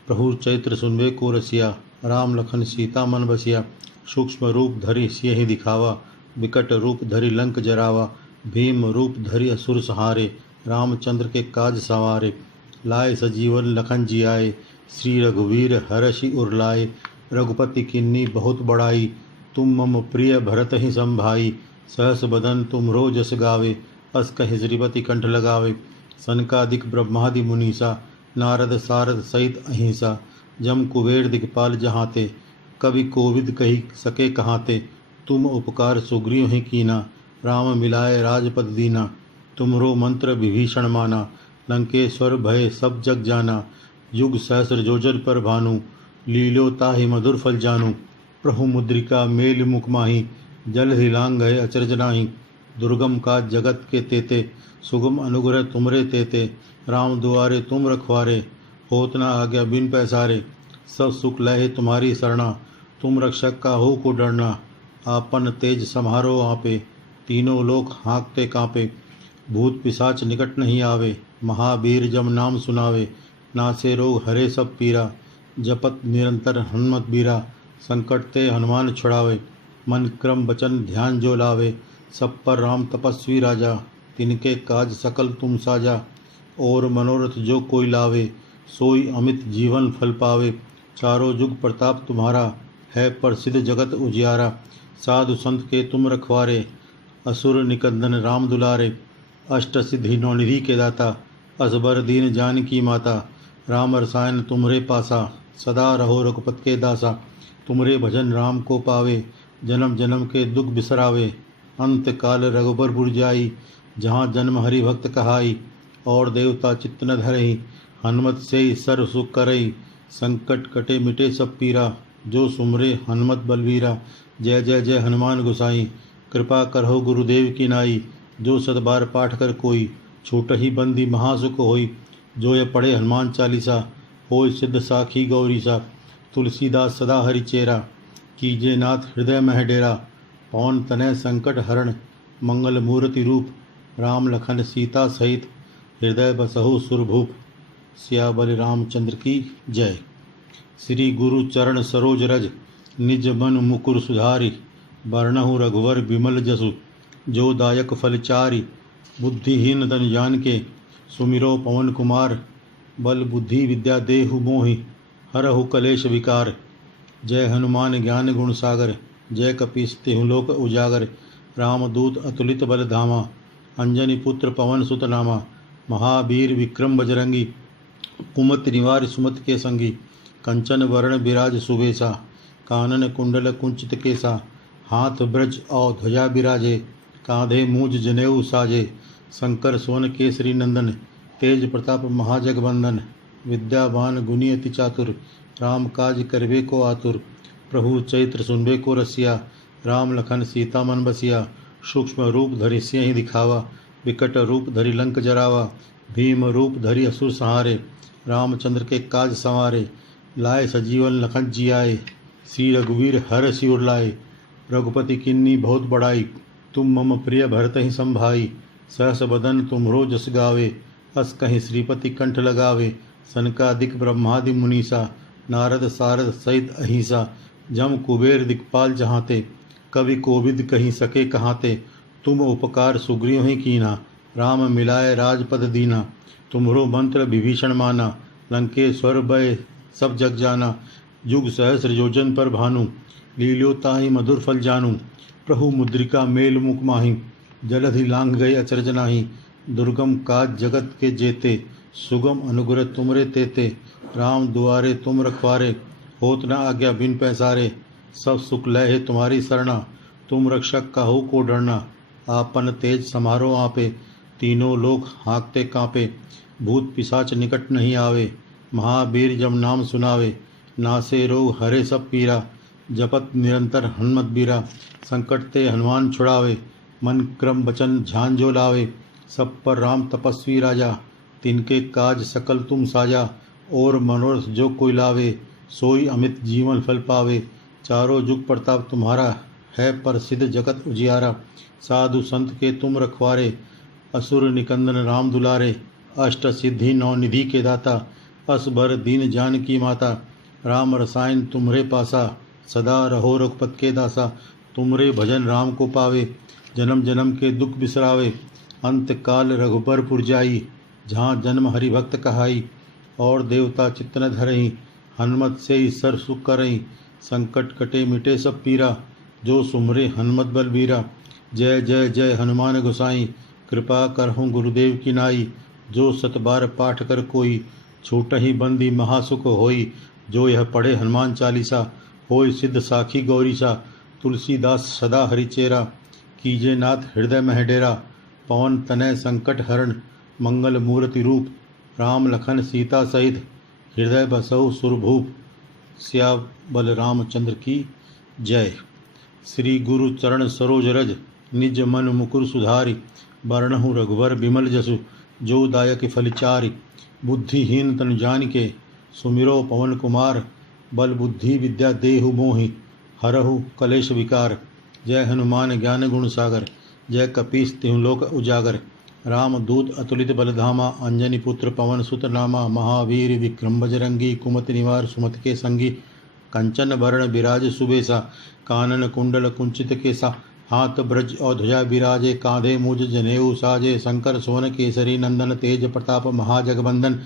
प्रभु चरित्र सुनवे को रसिया, राम लखन सीता मन बसिया। सूक्ष्म रूप धरि सियहि दिखावा, विकट रूप धरि लंक जरावा। भीम रूप धरि असुर सहारे, रामचंद्र के काज सवारे। लाए सजीवन लखन जियाए, श्री रघुवीर हरषि उर लाए। रघुपति किन्नी बहुत बड़ाई, तुम मम प्रिय भरत ही संभाई। सहस बदन तुम रो जस गावे, अस कहि श्रीपति कंठ लगावे। सनकादिक ब्रह्मादि मुनीसा, नारद सारद सहित अहिंसा। जम कुबेर दिखपाल जहाँते, कवि कोविद कही सके कहाते। तुम उपकार सुग्रीव ही कीना, राम मिलाए राजपद दीना। तुमरो मंत्र विभीषण माना, लंकेश्वर भय सब जग जाना। युग सहस्र जोजन पर भानु, लीलो ताहि मधुर फल जानू। प्रभु मुद्रिका मेल मुख माही, जल हिलांग है अचरज नाही। दुर्गम का जगत के तेते, सुगम अनुग्रह तुमरे तेते। राम दुआरे तुम रखवारे, होत न आज्ञा बिन पैसारे। सब सुख लहे तुम्हारी शरणा, तुम रक्षक काहू को डरना। आपन तेज सम्हारो आपे, तीनों लोग हाँकते कांपे। भूत पिशाच निकट नहीं आवे, महावीर जब नाम सुनावे। नासे रोग हरे सब पीरा, जपत निरंतर हनुमत बीरा। संकट ते हनुमान छुड़ावे, मन क्रम वचन ध्यान जो लावे। सब पर राम तपस्वी राजा, तिनके काज सकल तुम साजा। और मनोरथ जो कोई लावे, सोई अमित जीवन फल पावे। चारों जुग प्रताप तुम्हारा, है प्रसिद्ध जगत उजियारा। साधु संत के तुम रखवारे, असुर निकंदन राम दुलारे। अष्ट सिद्धि नौनिधि के दाता, असबर दीन जानकी माता। राम रसायन तुम्हरे पासा, सदा रहो रघुपत के दासा। तुमरे भजन राम को पावे, जन्म जन्म के दुख बिसरावे। अंत काल रघुबर पुर जाई, जहाँ जन्म हरि भक्त कहाई। और देवता चित्त न धरई, हनुमत से ही सर्व सुख करई। संकट कटे मिटे सब पीरा, जो सुमरे हनुमत बलवीरा। जय जय जय हनुमान गोसाई, कृपा करहो गुरुदेव की नाई। जो सतबार पाठ कर कोई, छूट ही बंदी महासुख होई। जो ये पढ़े हनुमान चालीसा, होय सिद्ध साखी गौरीसा। तुलसीदास सदा हरिचेरा, कीजे नाथ हृदय मह डेरा। पवन तनय संकट हरण, मंगल मूर्ति रूप। राम लखन सीता सहित, हृदय बसहु सुरभूप। सियावर रामचंद्र की जय। श्री गुरु चरण सरोज रज, निज मन मुकुर सुधारि। बरनहु रघुवर विमल जसु, जो दायक फल चारि। बुद्धिहीन तन जानिके, सुमिरो पवन कुमार। बल बुद्धि विद्या देहु मोहि, हरहु कलेश विकार। जय हनुमान ज्ञान गुण सागर, जय कपीस तिहुँ लोक उजागर। रामदूत अतुलित बल धामा। अंजनी पुत्र पवन सुत नामा। महावीर विक्रम बजरंगी, कुमति निवार सुमति के संगी। कंचन वर्ण विराज सुबेसा, कानन कुंडल कुंचित केसा। हाथ ब्रज और ध्वजा विराजे, कांधे मूज जनेऊ साजे। शंकर सोन केसरी नंदन, तेज प्रताप महाजगवंदन। विद्यावान गुणी अति चातुर, राम काज करबे को आतुर। प्रभु चैत्र सुनबे को रसिया, राम लखन सीता मन बसिया। सूक्ष्म रूप धरि सिंह दिखावा, विकट रूप धरि लंक जरावा। भीम रूप धरि असुर सहारे, रामचंद्र के काज संवारे। लाए सजीवन लखन जियाए, श्री रघुवीर हर शिवर लाए। रघुपति किन्नी बहुत बड़ाई, तुम मम प्रिय भरत ही संभाई। सहस बदन तुम्हरो जस गावे, अस कहीं श्रीपति कंठ लगावे। सनकादिक ब्रह्मादि मुनीसा, नारद सारद सहित अहिंसा। जम कुबेर दिक्पाल जहाँते, कवि कोविद कहीं सके कहाते। तुम उपकार सुग्रीव ही कीना, राम मिलाए राजपद दीना। तुम्हरो मंत्र विभीषण माना, लंकेश्वर भय सब जग जाना। युग सहस्र योजन पर भानु, लील्यो ताहि मधुर फल जानू। प्रभु मुद्रिका मेल मुख माही, जलधि लांघ गए अचरज नाही। दुर्गम काज जगत के जेते, सुगम अनुग्रह तुमरे तेते। राम दुआरे तुम रखवारे, होत न आज्ञा बिन पैसारे। सब सुख लय है तुम्हारी सरना, तुम रक्षक काहू को डरना। आपन तेज समारो आपे, तीनों लोग हाँकते कांपे। भूत पिशाच निकट नहीं आवे, महावीर जब नाम सुनावे। नासे रोग हरे सब पीरा, जपत निरंतर हनुमत बीरा। संकट ते हनुमान छुड़ावे, मन क्रम वचन ध्यान जो लावे। सब पर राम तपस्वी राजा, तिनके काज सकल तुम साजा। और मनोरथ जो कोई लावे, सोई अमित जीवन फल पावे। चारों जुग प्रताप तुम्हारा, है प्रसिद्ध जगत उजियारा। साधु संत के तुम रखवारे, असुर निकंदन राम दुलारे। अष्ट सिद्धि नौ निधि के दाता, असबर दीन जान की माता। राम रसायन तुम्हरे पासा, सदा रहो रघुपत के दासा। तुमरे भजन राम को पावे, जन्म जन्म के दुख बिसरावे। अंत काल रघुबर पुर जाई, जहाँ जन्म हरि भक्त कहाई। और देवता चित्त न धरई, हनुमत से ही सर सुख करई। संकट कटे मिटे सब पीरा, जो सुमरे हनुमत बलबीरा। जय जय जय हनुमान गोसाई, कृपा करहूँ गुरुदेव की नाई। जो सतबार पाठ कर कोई, छूट ही बंदी महासुख होई। जो यह पढ़े हनुमान चालीसा, होय सिद्ध साखी गौरीसा। तुलसीदास सदा हरिचेरा, कीजे नाथ हृदय मह डेरा। पवन तनय संकट हरण, मंगल मूर्ति रूप। राम लखन सीता सहित, हृदय बसहु सुरभूप। सियावर रामचंद्र की जय। श्री गुरु चरण सरोज रज, निज मन मुकुर सुधारि। बरनहु रघुवर बिमल जसु, जो दायक फलचारि। बुद्धिहीन तनु जानिके, सुमिरो पवन कुमार। बल बुद्धि विद्या देहु मोहि, हरहु कलेश विकार। जय हनुमान ज्ञान गुण सागर, जय कपीस तिहु लोक उजागर। राम दूत अतुलित बलधामा, अंजनी पुत्र पवन सुत नामा। महावीर विक्रम बजरंगी, कुमति निवार सुमति के संगी। कंचन वर्ण विराज सुबेसा, कानन कुंडल कुंचित केसा। हाथ ब्रज और ध्वजा विराजे, कांधे मुज जनेऊ साजे। शंकर सोन केसरी नंदन, तेज प्रताप महाजगवंदन।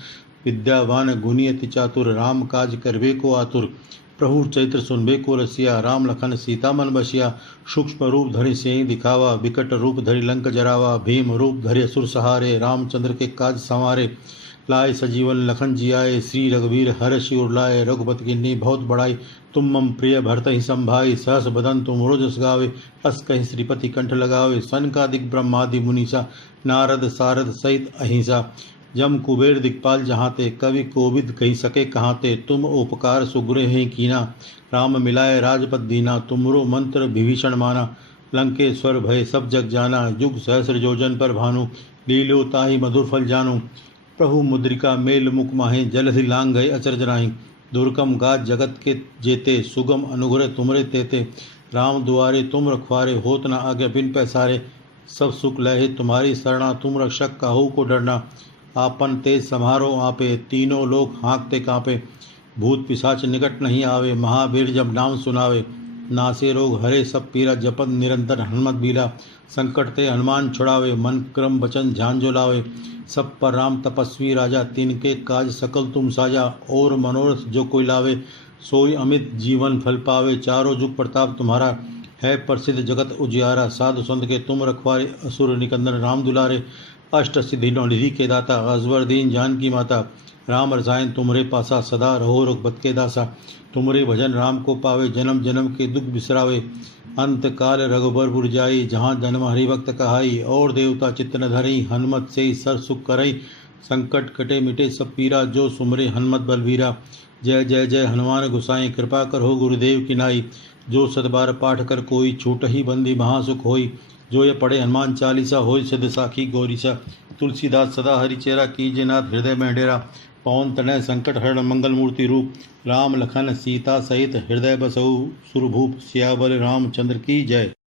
विद्यावान गुणी अति चातुर, राम काज करबे को आतुर। प्रभु चैत्र सुनबे को रसिया, राम लखन सीता मन बसिया। सूक्ष्म रूप धरि सिंह दिखावा, विकट रूप धरि लंक जरावा। भीम रूप धरि असुर सहारे, रामचंद्र के काज संवारे। लाए सजीवन लखन जियाए, श्री रघुवीर हर शिवर लाए। रघुपति किन्नी बहुत बड़ाई, तुम मम प्रिय भरत ही संभाई। सहस बदन तुम जस गावे, अस कहीं श्रीपति कंठ लगावे। सनकादिक ब्रह्मादि मुनीसा, नारद सारद सहित अहिंसा। जम कुबेर दिक्पाल जहाँते, कवि कोविद कही सके कहाते। तुम उपकार सुग्रीव ही कीना, राम मिलाए राजपद दीना। तुमरो मंत्र विभीषण माना, लंकेश्वर भय सब जग जाना। युग सहस्र योजन पर भानु, लील्यो ताहि मधुर फल जानू। प्रभु मुद्रिका मेल मुख माहे, जलधि लांघ गए अचरज नाही। दुर्गम गाज जगत के जेते, सुगम अनुग्रह तुमरे तेते। राम दुआरे तुम रखवारे, होत न आज्ञा बिन पैसारे। सब सुख लहे तुम्हारी शरणा, तुम रक्षक काहू को डरना। आपन तेज समारो आपे, तीनों लोग हाँकते कांपे। भूत पिशाच निकट नहीं आवे, महावीर जब नाम सुनावे। नासे रोग हरे सब पीरा, जपत निरंतर हनुमत बीरा। संकट ते हनुमान छुड़ावे, मन क्रम वचन ध्यान जो लावे। सब पर राम तपस्वी राजा, तिनके काज सकल तुम साजा। और मनोरथ जो कोई लावे, सोई अमित जीवन फल पावे। चारों जुग प्रताप तुम्हारा, है प्रसिद्ध जगत उजियारा। साधु संत के तुम रखवारे, असुर निकंदन राम दुलारे। अष्ट सिद्धि नौनिधि के दाता, अजवर दीन जानकी माता। राम रसायन तुमरे पासा, सदा रहो रघुपत के दासा। तुमरे भजन राम को पावे, जन्म जन्म के दुख बिसरावे। अंत काल रघुबर पुर जाई, जहाँ जन्म हरिभक्त कहाई। और देवता चित्त न धरई, हनुमत से सर सुख करई। संकट कटे मिटे सब पीरा, जो सुमरे हनुमत बलवीरा। जय जय जय हनुमान गोसाई, कृपा करो गुरुदेव की नाई। जो सतबार पाठ कर कोई, छूट ही बंदी महासुख होई। जो ये पढ़े हनुमान चालीसा, होय सिद्ध साखी गौरीसा। तुलसीदास सदा हरिचेरा, कीजे नाथ हृदय में डेरा। पवन तनय संकट हरण, मंगल मूर्ति रूप। राम लखन सीता सहित हृदय बसहु सुरभूप। सियावर रामचंद्र की जय।